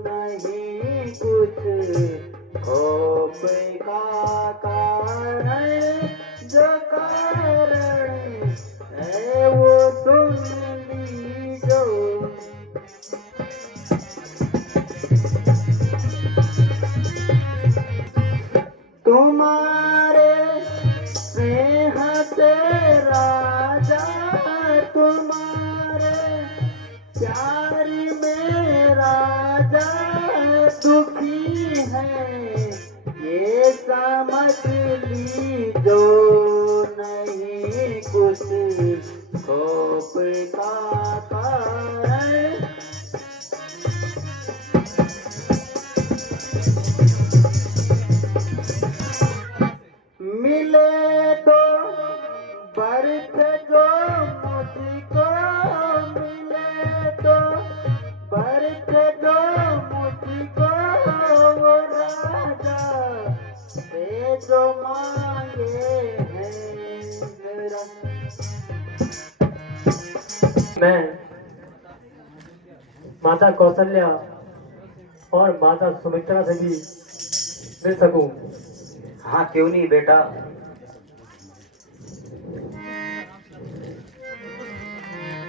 नहीं कुछ खौफ का कारण, जो कारण है वो सुन लीजो। तुम्हारे स्नेह से राजा, तुम्हारे प्यार में राजा दुखी है, ये समझ लीजो। नहीं कुछ खौफ का कारण, मिले तो बर्फ जो मुझको, मिले तो बर्फ जो मुझको, वो राजा से जो मांगे हैं मेरा। मैं माता कौशल्या और माता सुमित्रा से भी मिल सकूं। हाँ क्यों नहीं बेटा।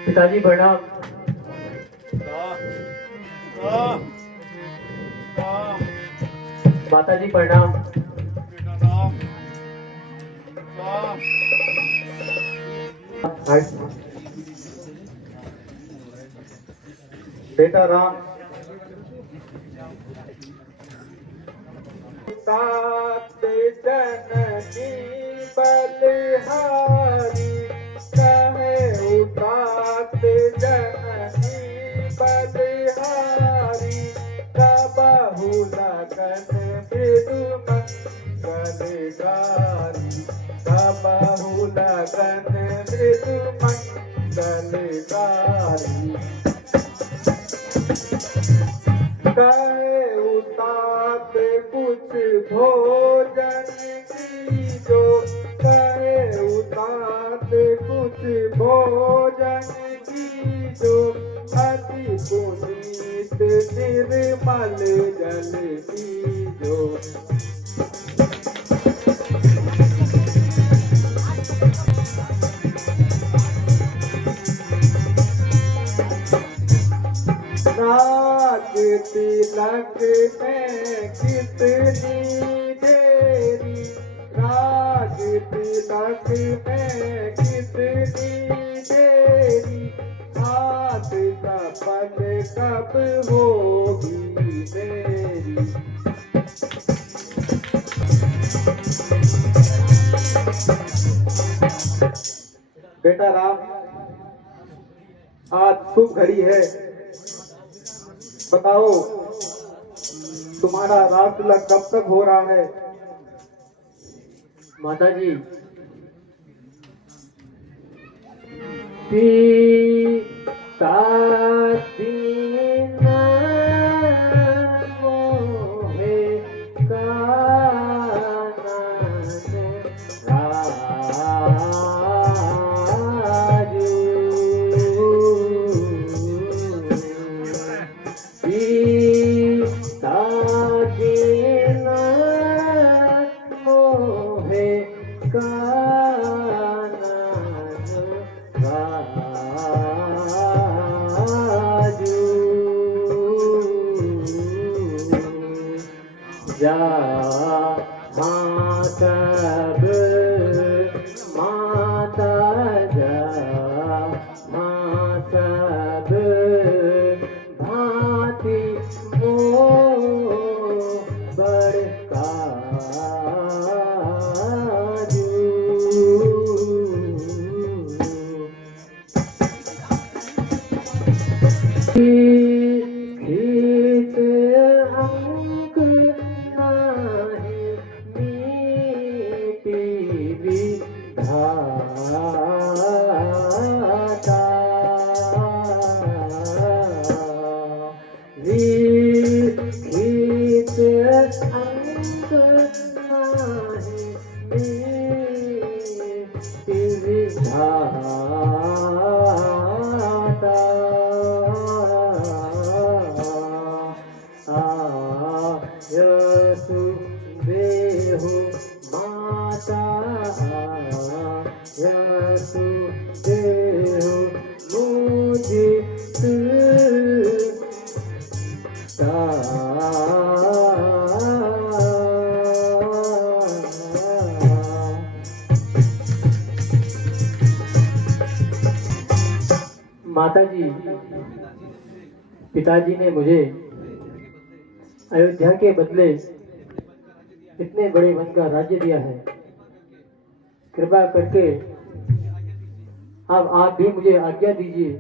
पिताजी प्रणाम। माताजी प्रणाम। बेटा राम, तात जननी बलिहारी, कहे उतात जननी बलिहारी, कबहु लगन मृदु मंगलकारी, कबहु लगन मृदु मंगलकारी। कहे उतात कुछ भोजन कीजो, कहे उतात कुछ भोजन कीजो, अति पुनीत निर्मल जल पीजो। राज कितनी देरी, राज तिलक में कितनी देरी, हाथ सफल कब होगी मेरी। बेटा राम, आज शुभ घड़ी है, बताओ तुम्हारा राज तिलक कब तक हो रहा है? माता जी, दीन मोहे जहाँ सब माता जहाँ सब भांति मोह बड़का खीत अंक नाही मीठी विधाता, खीत अंक नाही मीठी विधाता। यशु देहु माता, यशु देहु मुझे माता जी, पिताजी ने मुझे अयोध्या के बदले इतने बड़े वन का राज्य दिया है। कृपा करके अब आप भी मुझे आज्ञा दीजिए।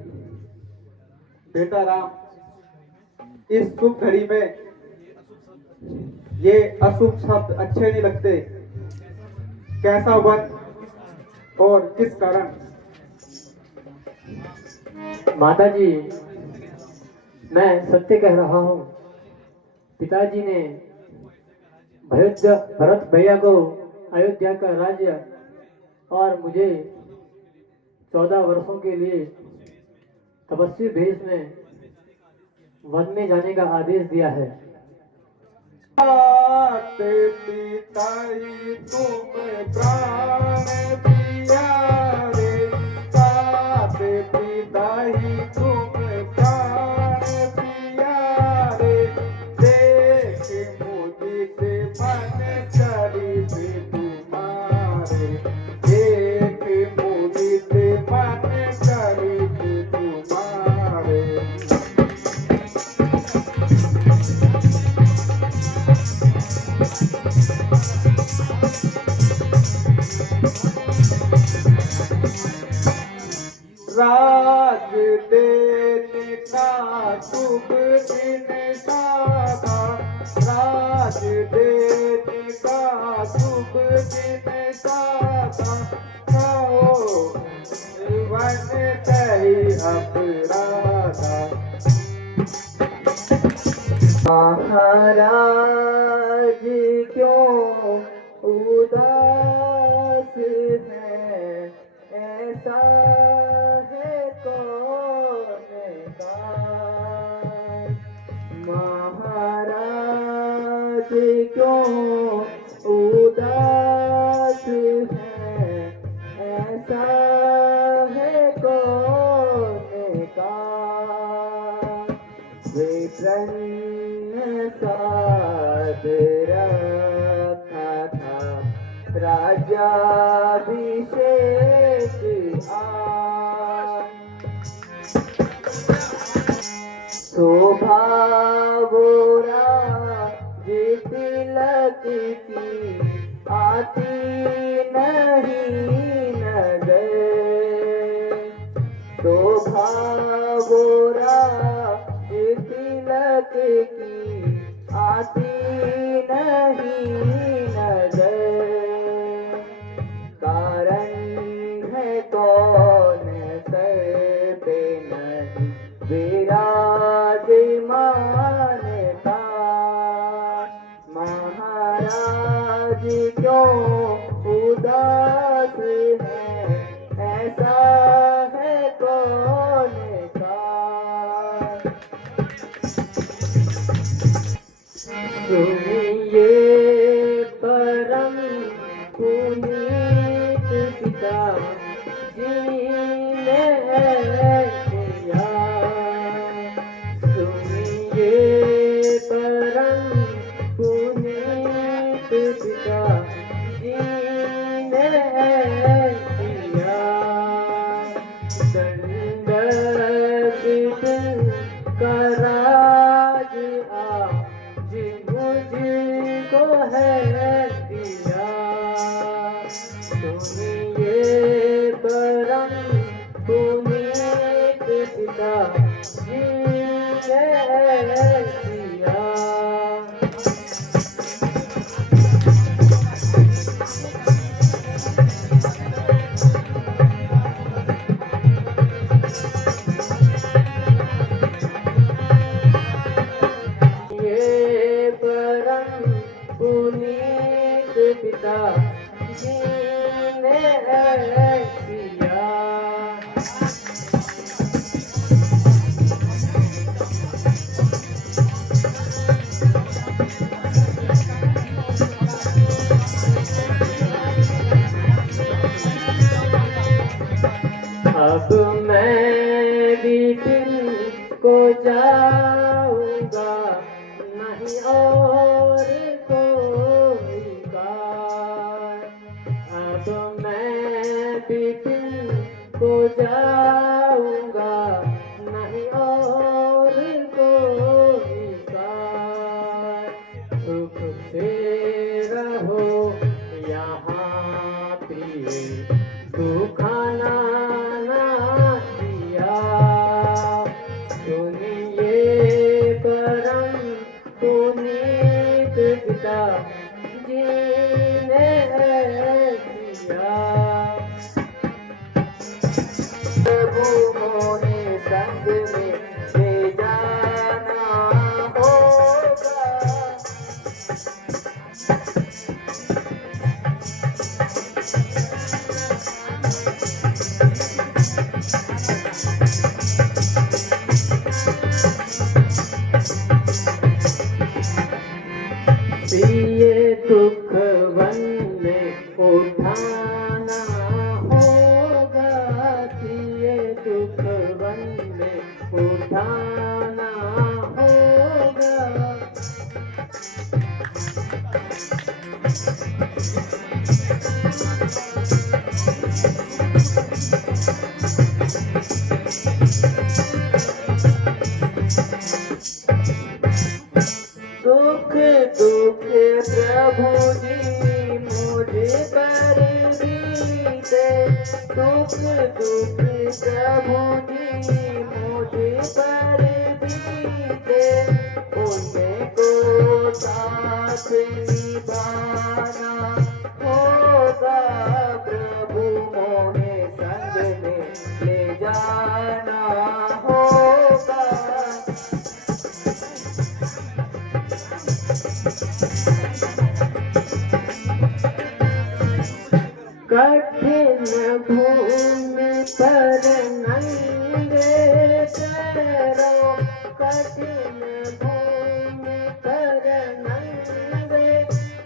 बेटा राम, इस शुभ घड़ी में ये अशुभ शब्द अच्छे नहीं लगते। कैसा वन और किस कारण? माता जी, मैं सत्य कह रहा हूँ। पिताजी ने भरत भैया को अयोध्या का राज्य और मुझे 14 वर्षों के लिए तपस्वी भेष में वन में जाने का आदेश दिया है। पिताई तुम प्राण प्यारे, साथ पिताई तुम प्राण प्यारे, देख मुदित मन चरित तुम्हारे, देख मुदित मन चरित तुम्हारे। राज देने का शुभ दिन साधा, राज देने का शुभ दिन साधा, कहो वन कही अपराधा। महाराज क्यों उदास है, ऐसा है कौन काज। महाराज क्यों उदास है, ऐसा है कौन काज। वे साथ राज्याभिषेक शोभा बोरा जे तिलक की आती नहीं नजर शोभा बोरा जे तिलक की आती नहीं नजर कारण है कौन सर पे नहीं विराजमान था महाराज क्यों उदास है ऐसा है कौन का सुनिए परम पुनीत पिता जीने दिया सुनिए परम पुनीत पिता जीने दिया दंडक दिल का राज आज मुझको है दिया सुनिए परम पुनीत पिता जी ने दिया ये परम पुनीत पिता जी ने दिया अब मैं भी दिल को जाऊंगा नहीं और कोई कार अब मैं भी दिल को जाऊंगा नहीं और कोई कार सुख से रहो यहाँ प्रिय दुखाना ना दिया सुनिए परम पुनीत पिता जी ने दिया प्रभु मोहे संग में ले जाना होगा प्रिय दुख वन में उठाना होगा प्रिय दुख वन में उठाना होगा सुख दुख प्रभु जी मुझे पर बीते सुख दुख प्रभु जी मुझे पर बीते उनको साथ निभाना होगा प्रभु मोहे संग में ले जाना होगा कठिन भूमि पर नंगे पैरों कठिन भूमि पर नंगे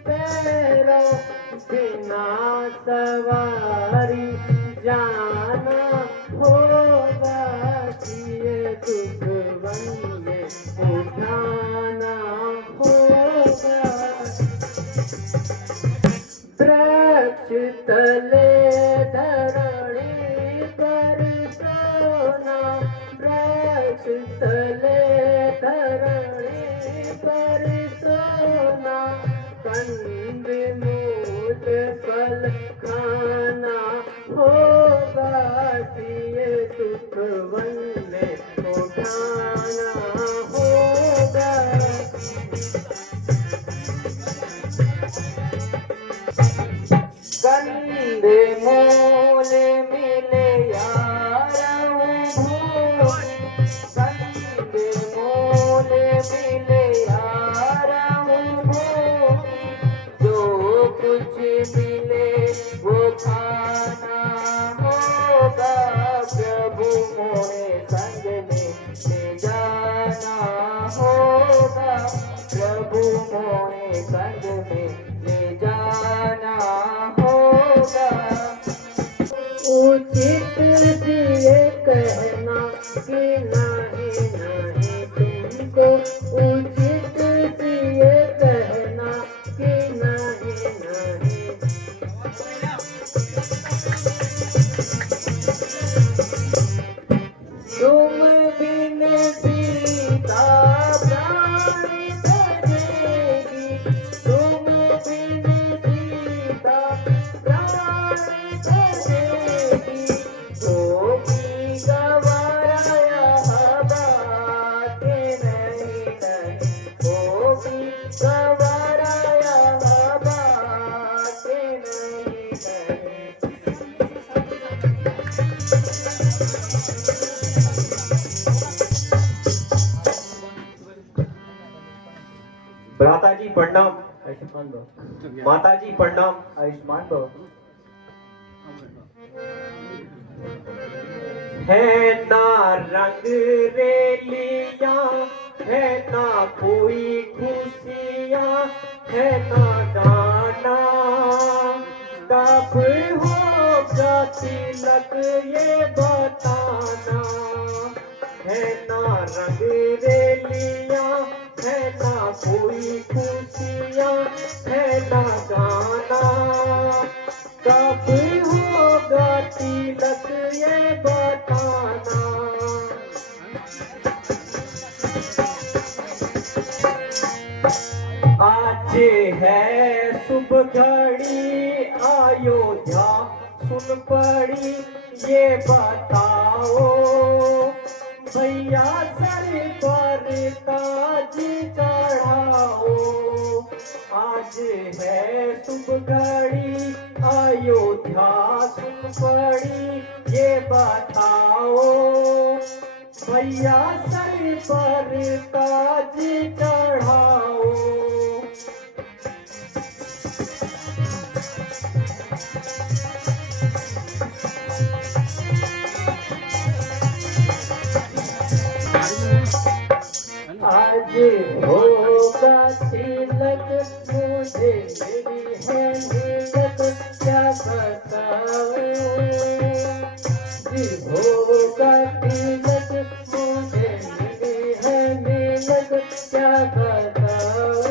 पैरों बिना सवारी जाना होगा किए दुख वन में उठाना होगा कुछ मिले वो खाना होगा, प्रभु मोरे संग में ले जाना होगा, प्रभु मोरे संग में ले जाना होगा। उचित ये कहना कि नहीं नहीं तुमको, उचित ये कहना कि नहीं नहीं। तुम बिन सीता प्राण तजेगी, तुम बिन सीता प्राण तजेगी, तो भी गवारा यह बात नहीं नहीं, तो भी गवारा यह बात नहीं नहीं। भ्राता जी प्रणाम। आयुष्मान भव। माता जी प्रणाम। आयुष्मान भव। है ना रंग रेलियां, है ना कोई खुशियां, है ना गाना, कब होगा तिलक ये बताना। है ना रंग रेलियां, है ना कोई खुशियां, है ना गाना, कब होगा तिलक ये बताना। आज है शुभ घड़ी अयोध्या सुन पड़ी, ये बताओ भैया सर पर ताज चढ़ाओ। आज है शुभ घड़ी अयोध्या सुन पड़ी, ये बताओ भैया सर पर ताज चढ़ाओ। आज होगा तिलक मुझे मेरी है नीलक, क्या बताऊं। होगा तिलक मुझे मेरी है नीलक, क्या बताऊं।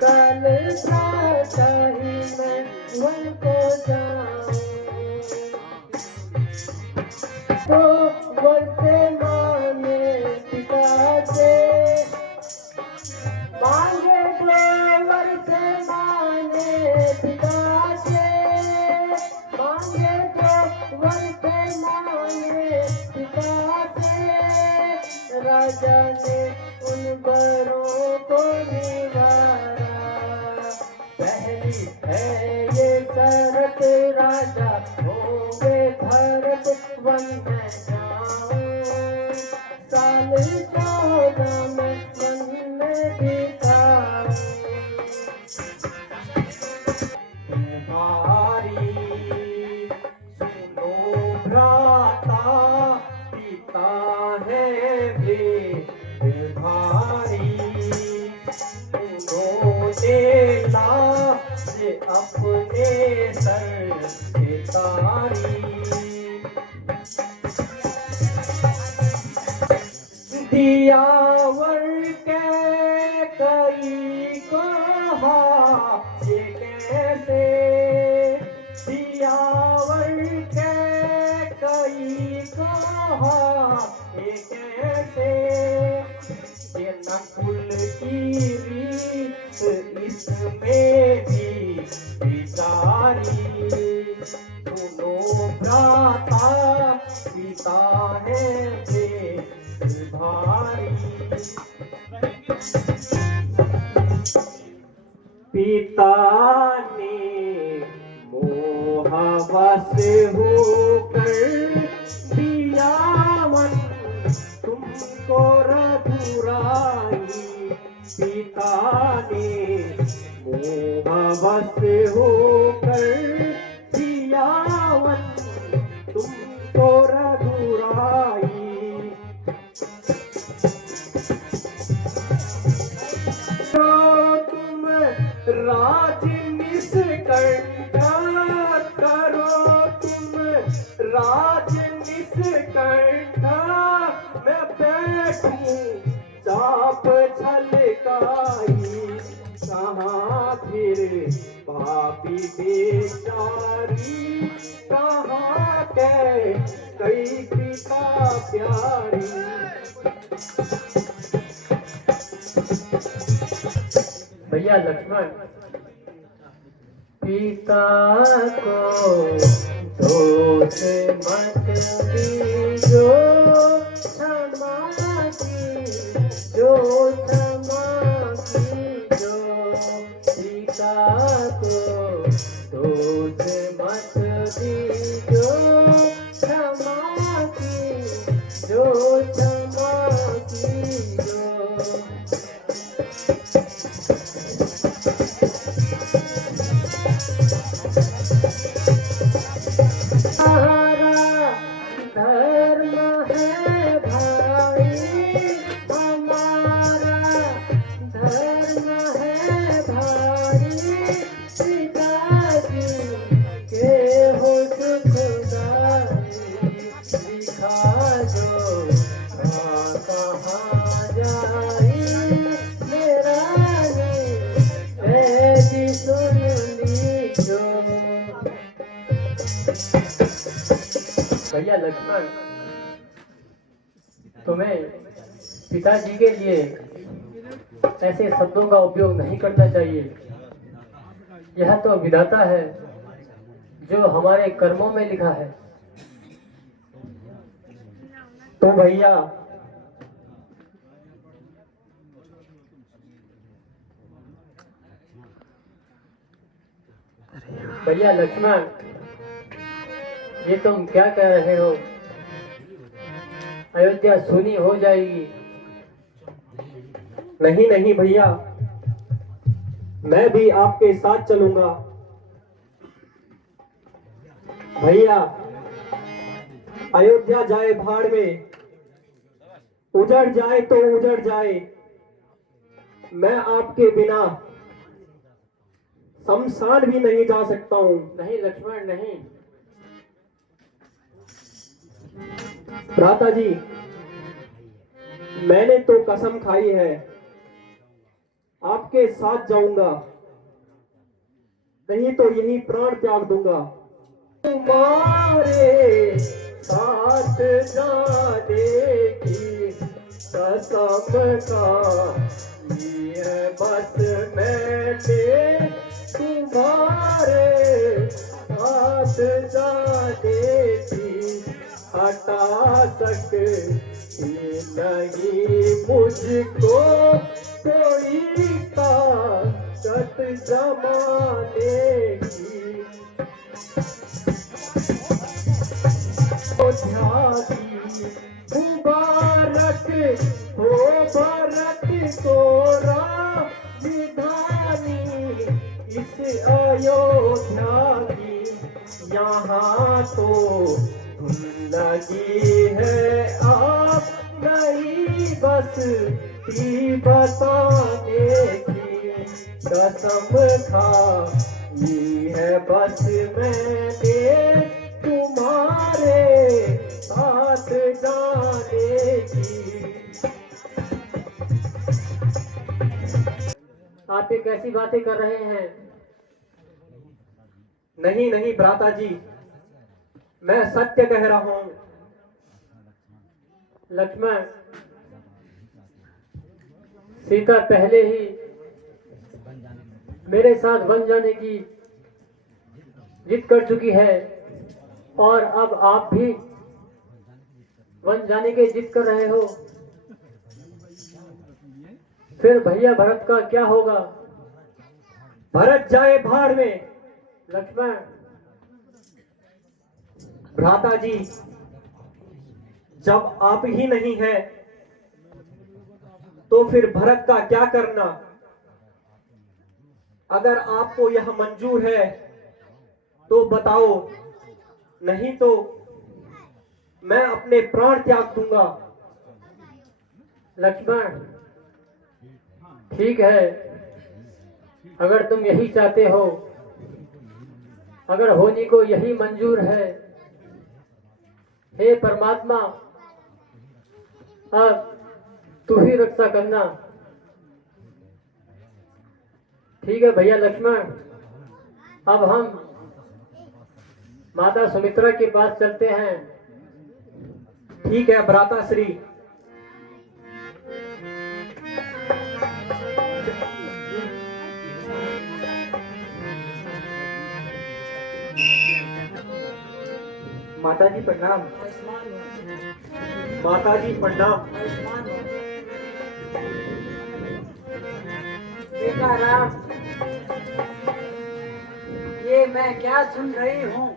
काल राजा ही मैं वन को जाऊं, तो बोलते माने पिता से, मांगे देवर से माने पिता से, मांगे देवर से माने पिता से। राजा ने उन बरों को निवारा, पहली है ये शरत राजा होंगे भरत वन में जाऊं। साल 14 में वन में बिताऊं। हमारी सुनो भ्राता, पिता है वेद भारी, उन्होंने लाज अपने सर से तारी। दियावर के कई कहा ये कैसे, दियावर के कई कहा ये कैसे। ये नकुल की रीत इसमें भी विचारी, सुनो भ्राता पिता है वेद भारी। पिता ने मोहवश होकर दिया वन तुमको रघुराई, पिता ने मोहवश होकर सियावन तुम तो रघुराई। तुम राज निष्कंठा करो, तुम राज निष्कंठा, मैं बैठूं चाप छलकाई। कहाँ फिर पापी बेचारी, कहाँ के कई पिता प्यारी। भैया लक्ष्मण, पिता को दोष मत दीजो, क्षमा कीजो, क्षमा कीजो। पिता को दोष मत दीजो, क्षमा कीजो, क्षमा कीजो। हमारा धर्म है भाई, हमारा धर्म है भाई। पिताजी के हो सुखदाई, लिखा जो कहाँ जाई। मेरा ऐसी सुन लीजो। भैया लक्ष्मण, तुम्हें पिताजी के लिए ऐसे शब्दों का उपयोग नहीं करना चाहिए। यह तो विधाता है जो हमारे कर्मों में लिखा है। तो भैया भैया लक्ष्मण, ये तुम क्या कह रहे हो? अयोध्या सुनी हो जाएगी। नहीं नहीं भैया, मैं भी आपके साथ चलूंगा। भैया अयोध्या जाए भाड़ में, उजड़ जाए तो उजड़ जाए, मैं आपके बिना शमशान भी नहीं जा सकता हूँ। नहीं लक्ष्मण नहीं। भ्राता जी, मैंने तो कसम खाई है, आपके साथ जाऊंगा, नहीं तो यही प्राण त्याग दूंगा। तुम्हारे साथ जाने की कसम खाई है बस मैंने, तुम्हारे साथ जाने की हटा सकती नहीं मुझको कोई ताकत जमाने की। मुबारक हो भरत को राजधानी इस अयोध्या की, यहाँ तो धुन लगी है आप नहीं बस बताने की। कसम खाई है बस मैंने, तुम्हारे साथ जाने की। आप ये कैसी बातें कर रहे हैं? नहीं नहीं भ्राता जी, मैं सत्य कह रहा हूं। लक्ष्मण, सीता पहले ही मेरे साथ बन जाने की जिद कर चुकी है और अब आप भी वन जाने की जिद कर रहे हो। फिर भैया भरत का क्या होगा? भरत जाए भाड़ में। लक्ष्मण, भ्राता जी, जब आप ही नहीं है तो फिर भरत का क्या करना? अगर आपको यह मंजूर है तो बताओ, नहीं तो मैं अपने प्राण त्याग दूंगा। लक्ष्मण, ठीक है, अगर तुम यही चाहते हो, अगर होनी को यही मंजूर है, हे परमात्मा, अब तू ही रक्षा करना। ठीक है भैया लक्ष्मण, अब हम माता सुमित्रा के पास चलते हैं। ठीक है भ्राता श्री। माता जी प्रणाम। माता जी प्रणाम। बेटा राम, ये मैं क्या सुन रही हूँ?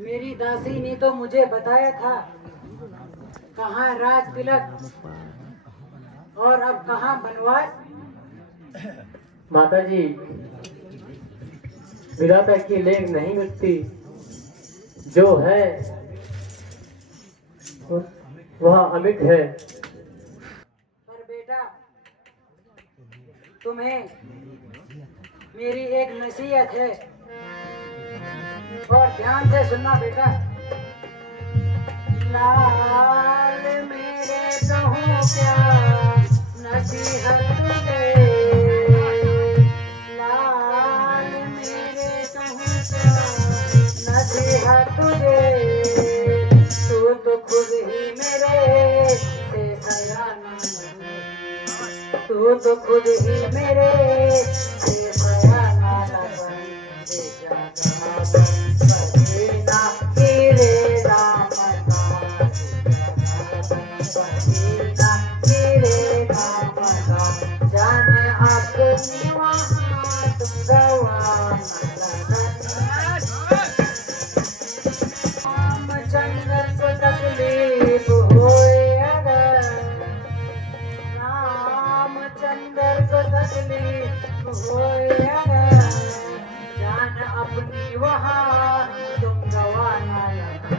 मेरी दासी ने तो मुझे बताया था कहाँ राज तिलक और अब कहाँ बनवास। माता जी, विधाता की लेख नहीं मिटती, जो है वह अमिट है। पर बेटा, तुम्हें मेरी एक नसीहत है और ध्यान से सुनना बेटा। लाल मेरे कहूँ क्या नसीहत तुझे, लाल मेरे कहूँ क्या नसीहत तुझे, तू तो खुद ही मेरे से सयाना नहीं, तू तो खुद ही मेरे से सयाना नहीं, पसीना गिरे राम का, पसीना गिरे राम का, जाने अपनी वहाँ तुम गवाना रामचंद्र को तकलीफ होए अगर, रामचंद्र को तकलीफ होए अगर, जान अपनी वहाँ तुम गवाना लगा,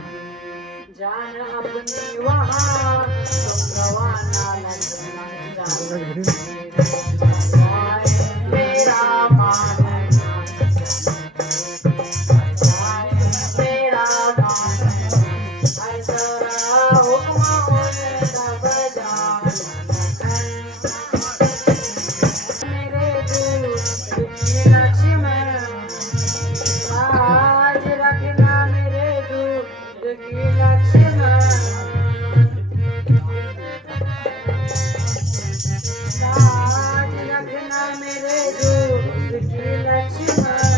जान अपनी वहाँ तुम गवाना लगना, मेरा मानना, मेरा मानना, ऐसा हुक्म उनका बजाना, मेरे दिल की लक्ष्मण, आज रखना मेरे दूध की लक्ष्मण, आज रखना मेरे दूध की लक्ष्मण,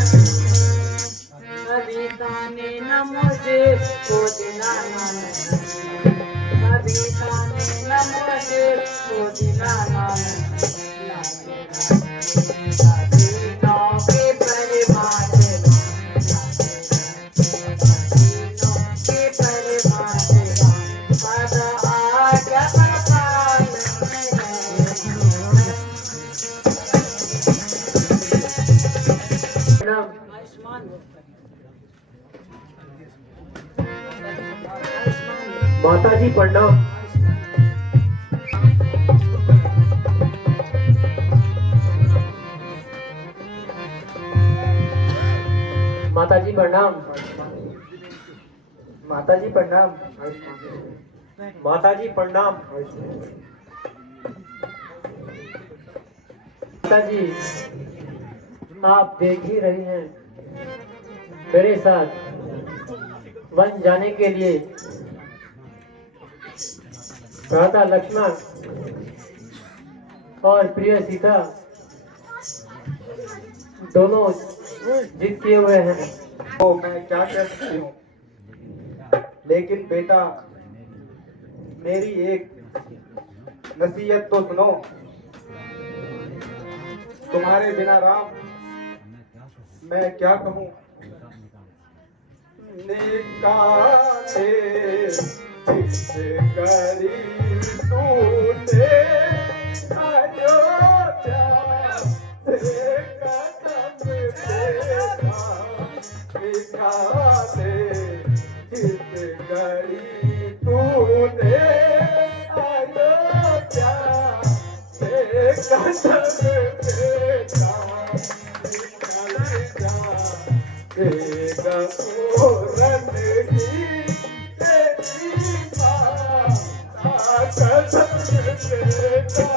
कभी ताने न मुझे को दिलाना, कभी ताने न मुझे को दिलाना, तीनों के परिवार के परिवार पद आज्ञा प्रकाश आयुष्मान माता जी प्रणाम। माता जी प्रणाम। माता जी प्रणाम। माता जी प्रणाम। माता जी, आप देख ही रही हैं, मेरे साथ वन जाने के लिए भ्राता लक्ष्मण और प्रिय सीता दोनों जिद किए हुए हैं। तो मैं क्या कह सकती हूँ, लेकिन बेटा मेरी एक नसीहत तो सुनो। तुम्हारे बिना राम मैं क्या कहूँ। निकाले करी तूने अयोध्या प्याले जिस घड़ी तूने अयोध्या से कदम बेटा निकल जा देगा पूरन की तेरी माता कदम बेटा।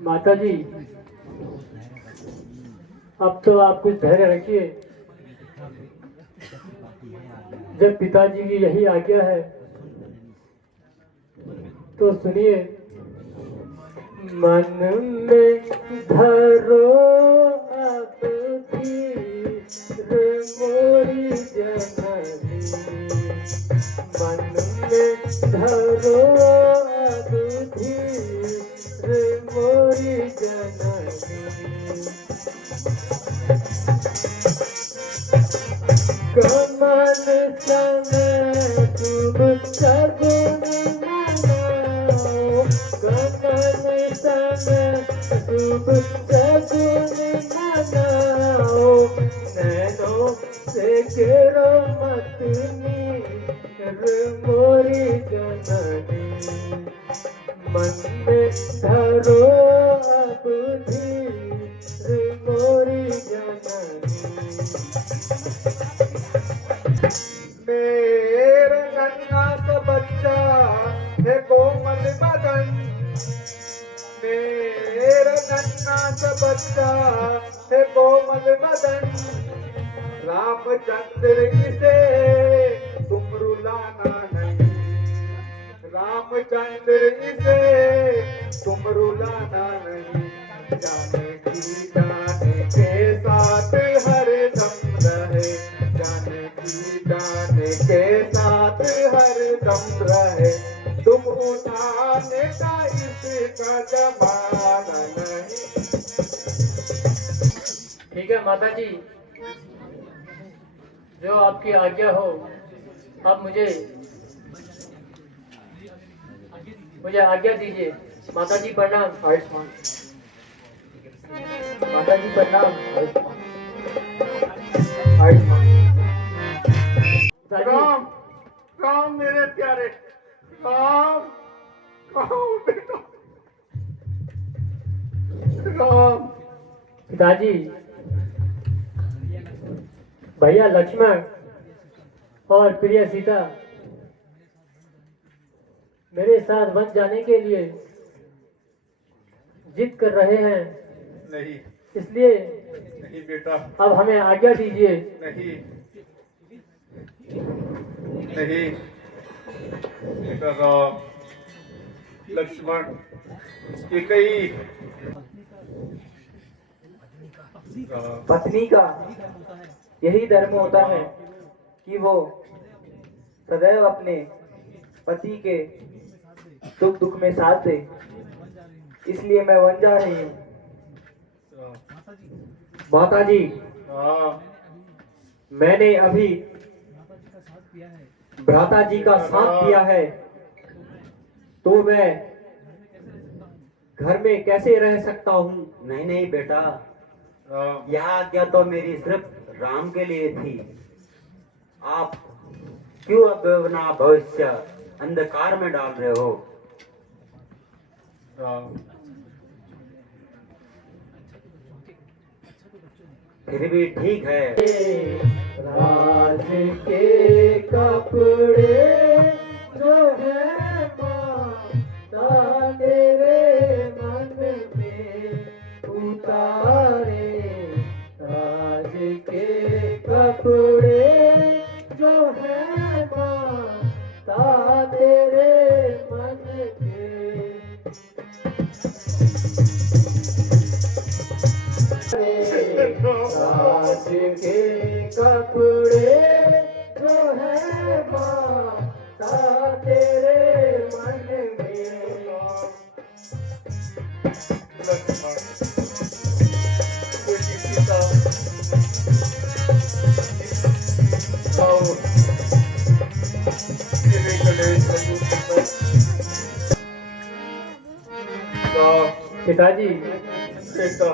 माता जी, अब तो आप कुछ धैर्य रखिए। जब पिताजी की यही आज्ञा है तो सुनिए। मन में धरो अब धीर मोरी जननी, मन में धरो अब धीर मोरी जननी। कमल समय शुभ सगुन मनाओ, कमल समय शुभ सगुन मनाओ। नैनों से गिरो मत नीर मोरी जननी, मन में धरो अब धीर मोरी जननी। मेरा नन्हा सा बच्चा है कोमल बदन, मेरा नन्हा सा बच्चा है कोमल बदन। रामचंद्र इसे तुम रुलाना नहीं, रामचंद्र इसे तुम रुलाना नहीं। जाने के साथ हर दम रहे, जाने के साथ हर दम रहे। तुम उठाने का इसका जमाना नहीं। ठीक है माता जी, जो आपकी आज्ञा हो। आप मुझे आज्ञा दीजिए। माता जी प्रणाम। आयुष्मान माता जी प्रणाम। आयुष्मान राम राम मेरे प्यारे राम, कहाँ हो बेटा राम। पिताजी, भैया लक्ष्मण और प्रिय सीता मेरे साथ वन जाने के लिए जिद कर रहे हैं, नहीं इसलिए नहीं बेटा, अब हमें आज्ञा दीजिए। नहीं नहीं बेटा, राम लक्ष्मण कैकेयी पत्नी का यही धर्म होता है कि वो सदैव अपने पति के सुख दुख में साथ दे। इसलिए मैं वन जा रही हूँ। माता जी, मैंने अभी भ्राता जी का साथ दिया है, तो मैं घर में कैसे रह सकता हूँ? नहीं नहीं बेटा, राम यह आज्ञा तो मेरी सिर्फ राम के लिए थी। आप क्यों अपना भविष्य अंधकार में डाल रहे हो? राम फिर भी ठीक है। राज के कपड़े जो है माता तेरे मन में उतारे, राज के कपड़े जो है माता तेरे मन के, राज के कपड़े जो है माता तेरे मन में, लक्ष्मण बेटी सीता आओ मेरे गले लड्डू सीता। राम पिताजी बेटा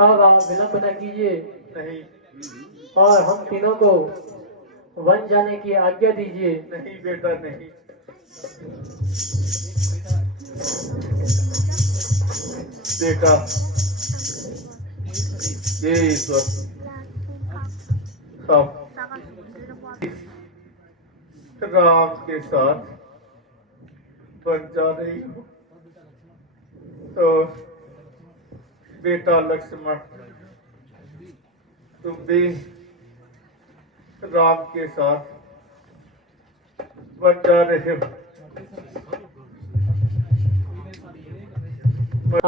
अब आप विलंब न कीजिए नहीं और हम तीनों को वन जाने की आज्ञा दीजिए। नहीं बेटा नहीं। बेटा ये ईश्वर सब राम के साथ बन जा रही हो तो बेटा लक्ष्मण तुम भी राम के साथ बन जा रहे हो।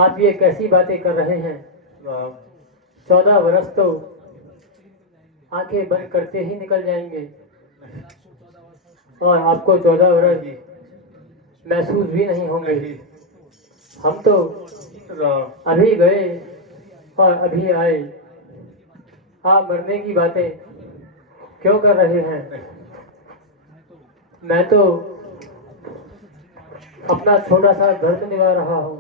आप ये कैसी बातें कर रहे हैं? राम 14 वर्ष तो आंखें बंद करते ही निकल जाएंगे और आपको 14 वर्ष महसूस भी नहीं होंगे। नहीं हम तो राम अभी गए और अभी आए। आप मरने की बातें क्यों कर रहे हैं? मैं तो अपना छोटा सा घर निभा रहा हूँ।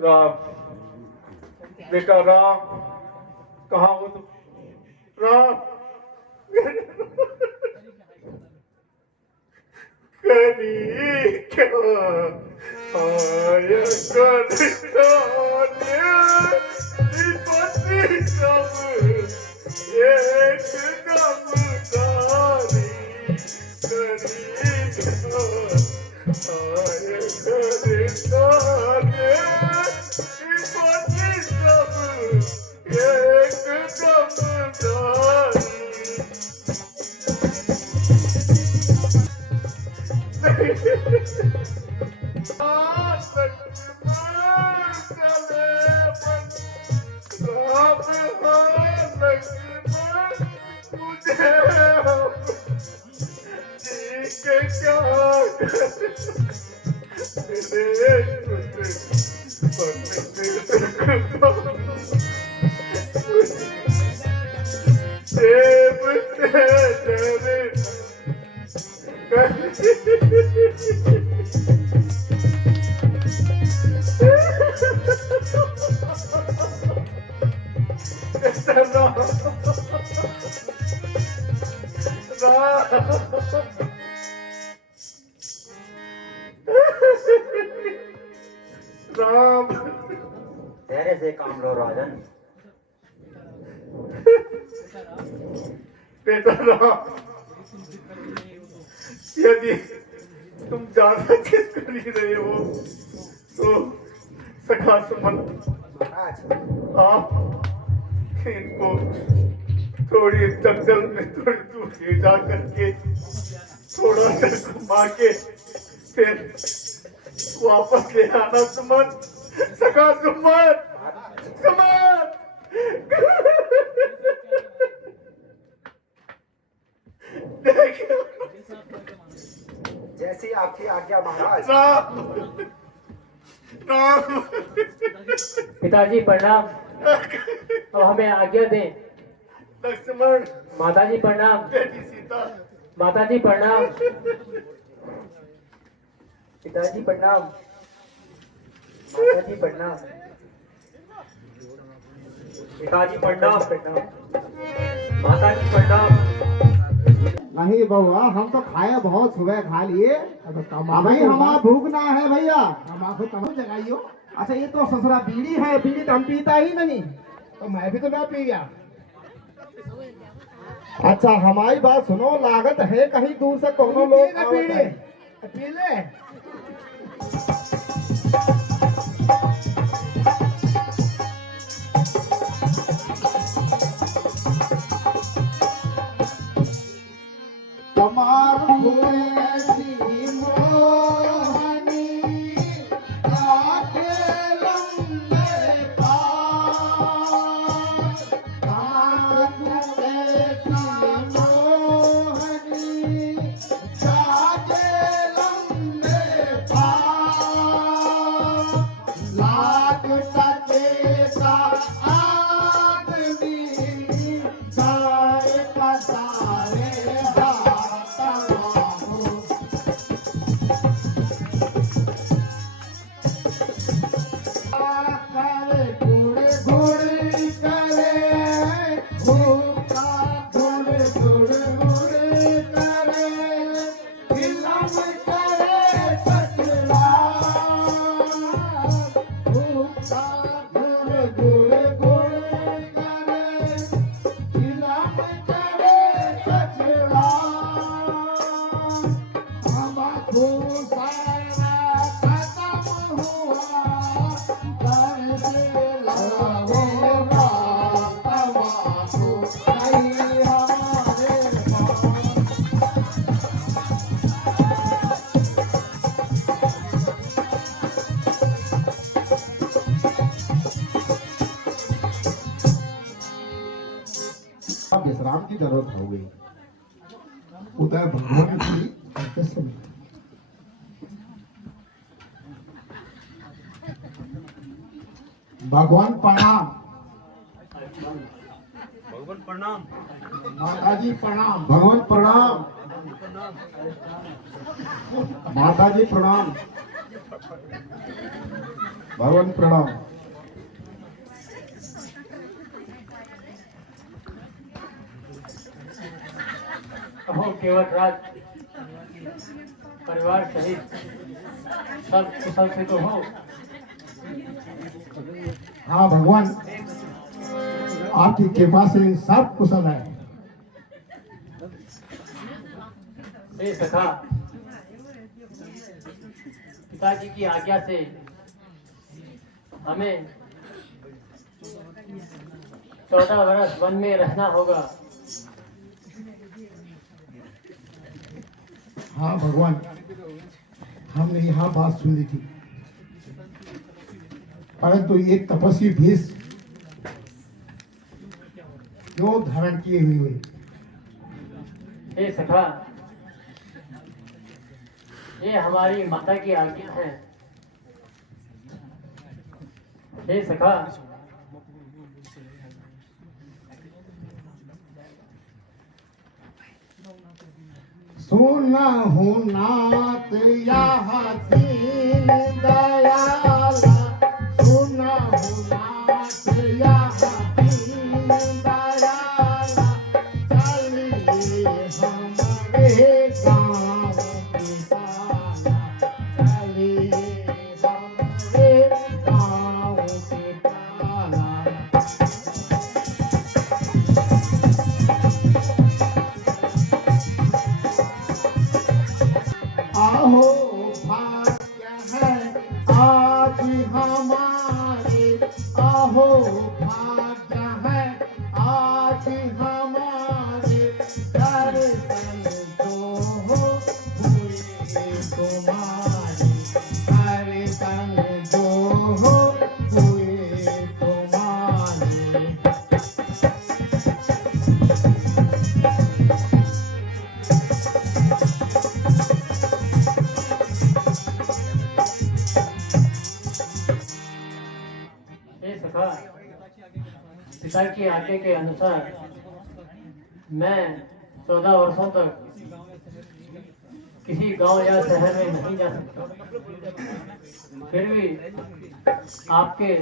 राम बेटा राम कहाँ हो तुम? राम करी क्या आया राम धैर्य से काम लो राजन। बेटा राम यदि तुम ज्यादा जिद कर ही रहे हो तो सखा सुमन आप इनको थोड़ी जंगल में थोड़ी दूर ले जा करके थोड़ा सा घुमा के फिर वापस ले आना सुमन। सखा सुमन सुमन जैसी आपकी आज्ञा महाराज। राम राम पिताजी प्रणाम। अब हमें आज्ञा दें। लक्ष्मण माताजी प्रणाम। बेटी सीता माताजी प्रणाम। पिताजी प्रणाम। माता जी प्रणाम। पिताजी प्रणाम। माता जी प्रणाम। नहीं बउआ, हम तो खाए बहुत सुबह खा लिए। भाई हमारा भूखना है भैया, हमारे तमाम जगाइयो। अच्छा ये तो ससुरा बीड़ी है, बीड़ी तो हम पीता ही नहीं, तो मैं भी तो ना पी गया। अच्छा हमारी बात सुनो, लागत है कहीं दूर से कोनो लोग पी ले। कमार भोली मोहनी आके लंबे पार, कांटे मोहनी आके लंबे पार, लाख टके का आदमी जाए पसारे विश्राम की जरूरत हो गई। उदय भगवान की भगवान प्रणाम। भगवान प्रणाम। माता जी प्रणाम। भगवान प्रणाम। माता जी प्रणाम। भगवान प्रणाम। हो केवटराज परिवार सहित सब कुशल से तो हो। हाँ भगवान, आपकी कृपा से सब कुशल है। हे सखा, पिताजी की आज्ञा से हमें 14 वर्ष वन में रहना होगा। हाँ भगवान, हमने यहाँ बात सुन ली थी, परंतु ये तपस्वी भेष क्यों धारण किए हुए? हे सखा, ये हमारी माता की आज्ञा है। हे सखा, सुना हूँ नाथ यहाँ दीन दयाला, सुना हूँ नाथ यहाँ दीन दयाला, चलिए हमारे गाँव की ताला, चलिए हमारे गाँव की ताला। आहो भाग्य है आज हमारे, आहो भाग्य है आज हमारे, दर्शन जो हो हुए तुम्हारे, दर्शन जो हो हुए तुम्हारे। हे सखा, पिता की आज्ञा के अनुसार मैं 14 वर्षों तक किसी गांव या शहर में नहीं जा सकता, फिर भी आपके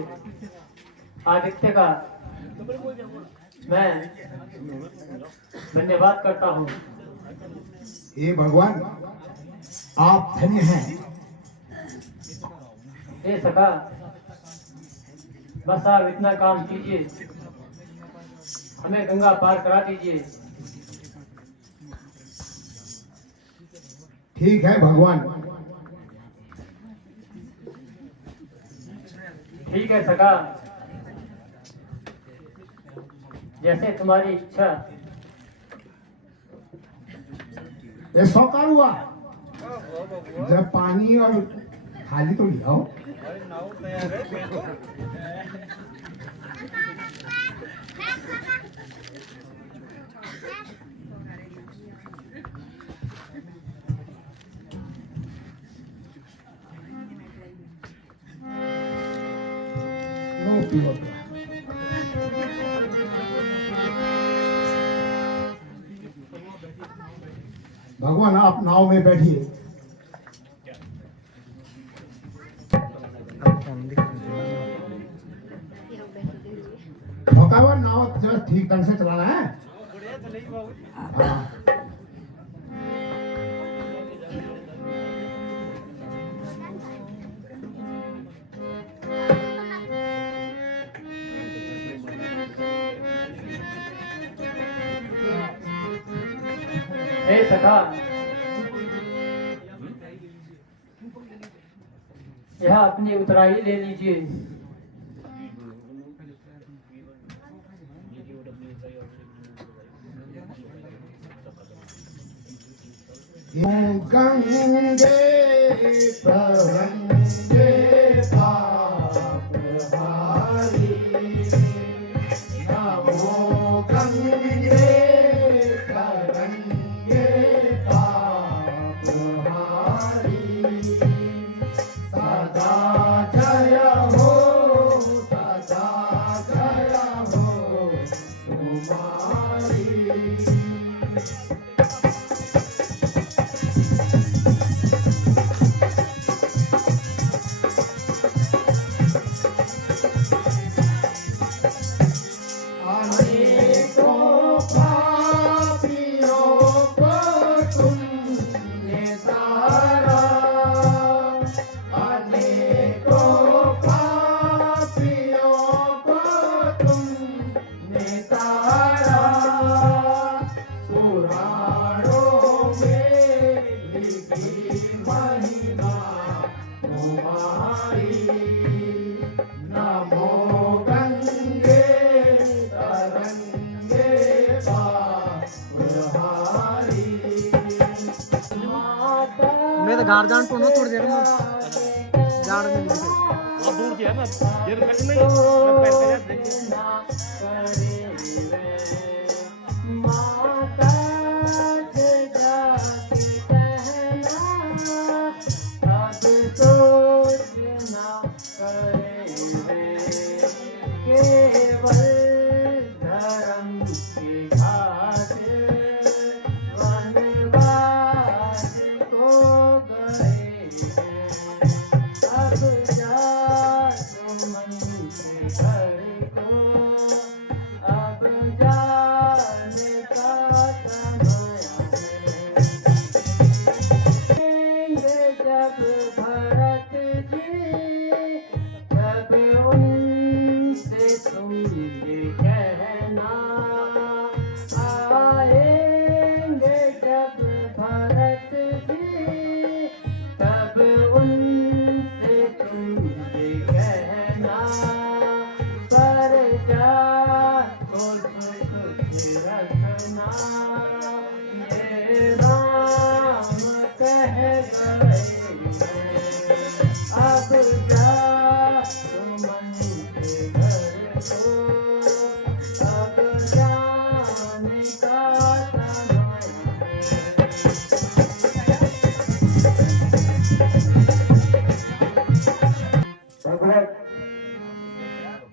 आतिथ्य का मैं धन्यवाद करता हूँ। हे भगवान, आप धन्य हैं। हे सखा, बस आप इतना काम कीजिए, हमें गंगा पार करा दीजिए। ठीक है भगवान। ठीक है सखा, जैसे तुम्हारी इच्छा। ये सौकार हुआ, जब पानी और थाली तो ले आओ। लो पियो। भगवान, आप नाव में बैठिए। भगवान, नाव जरा ठीक ढंग से चलाना है। हाँ। हे सखा, यह अपनी उतराई ले लीजिए। गंगे तरंगे पाप हारी, नमो गंगे तरंगे पाप हारी, सदा जय हो तुम्हारी। अनेकों पापियों को तुमने तारा, अनेकों पापियों को तुमने तारा, पुराणों में लिखी महिमा तुम्हारी। नमो गंगे तरंगे पापहारी। मैं तो घर जान पड़ो थोड़ी देर में जान में अब दूर किया ना ये तो कट नहीं मैं पैसे माता केवल धर्म की खातिर वनवास को गए हैं। अब जा मन के घर को, अब जाने का समय है। जब भरत जी, जब उनसे तुम ये कहना, आएंगे जब भरत जी, तब उनसे तुम ये कहना, पर जा को सुख रखना, ये राम कह गए हैं। अब जा मन के घर को, अब जाने का समय है। भगवत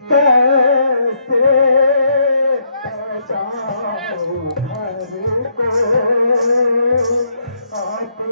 कैसे बचाओ घर को, आप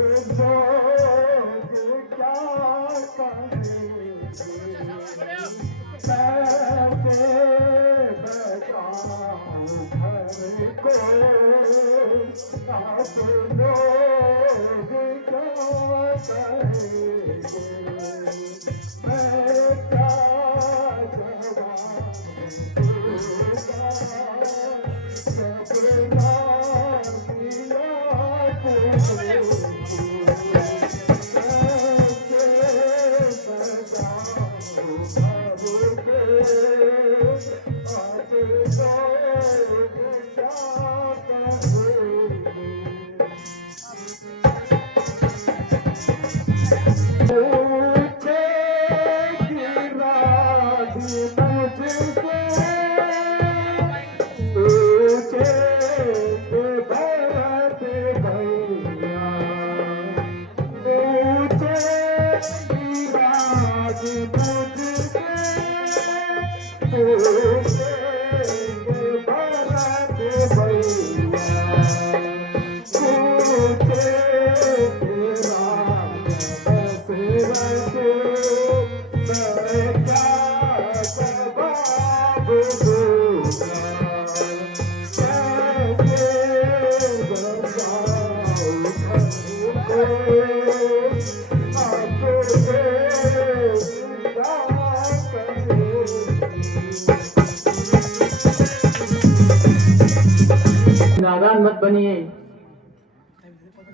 नादान मत बनिए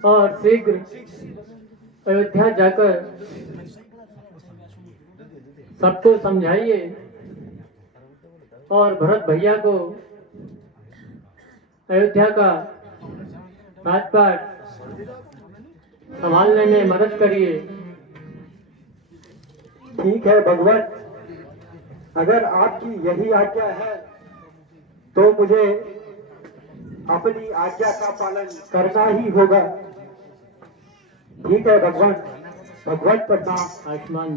और शीघ्र अयोध्या जाकर सबको समझाइए और भरत भैया को अयोध्या का राजपाट संभालने में मदद करिए। ठीक है भगवान, अगर आपकी यही आज्ञा है तो मुझे अपनी आज्ञा का पालन करना ही होगा। ठीक है भगवान, भगवान प्रणाम। आयुष्मान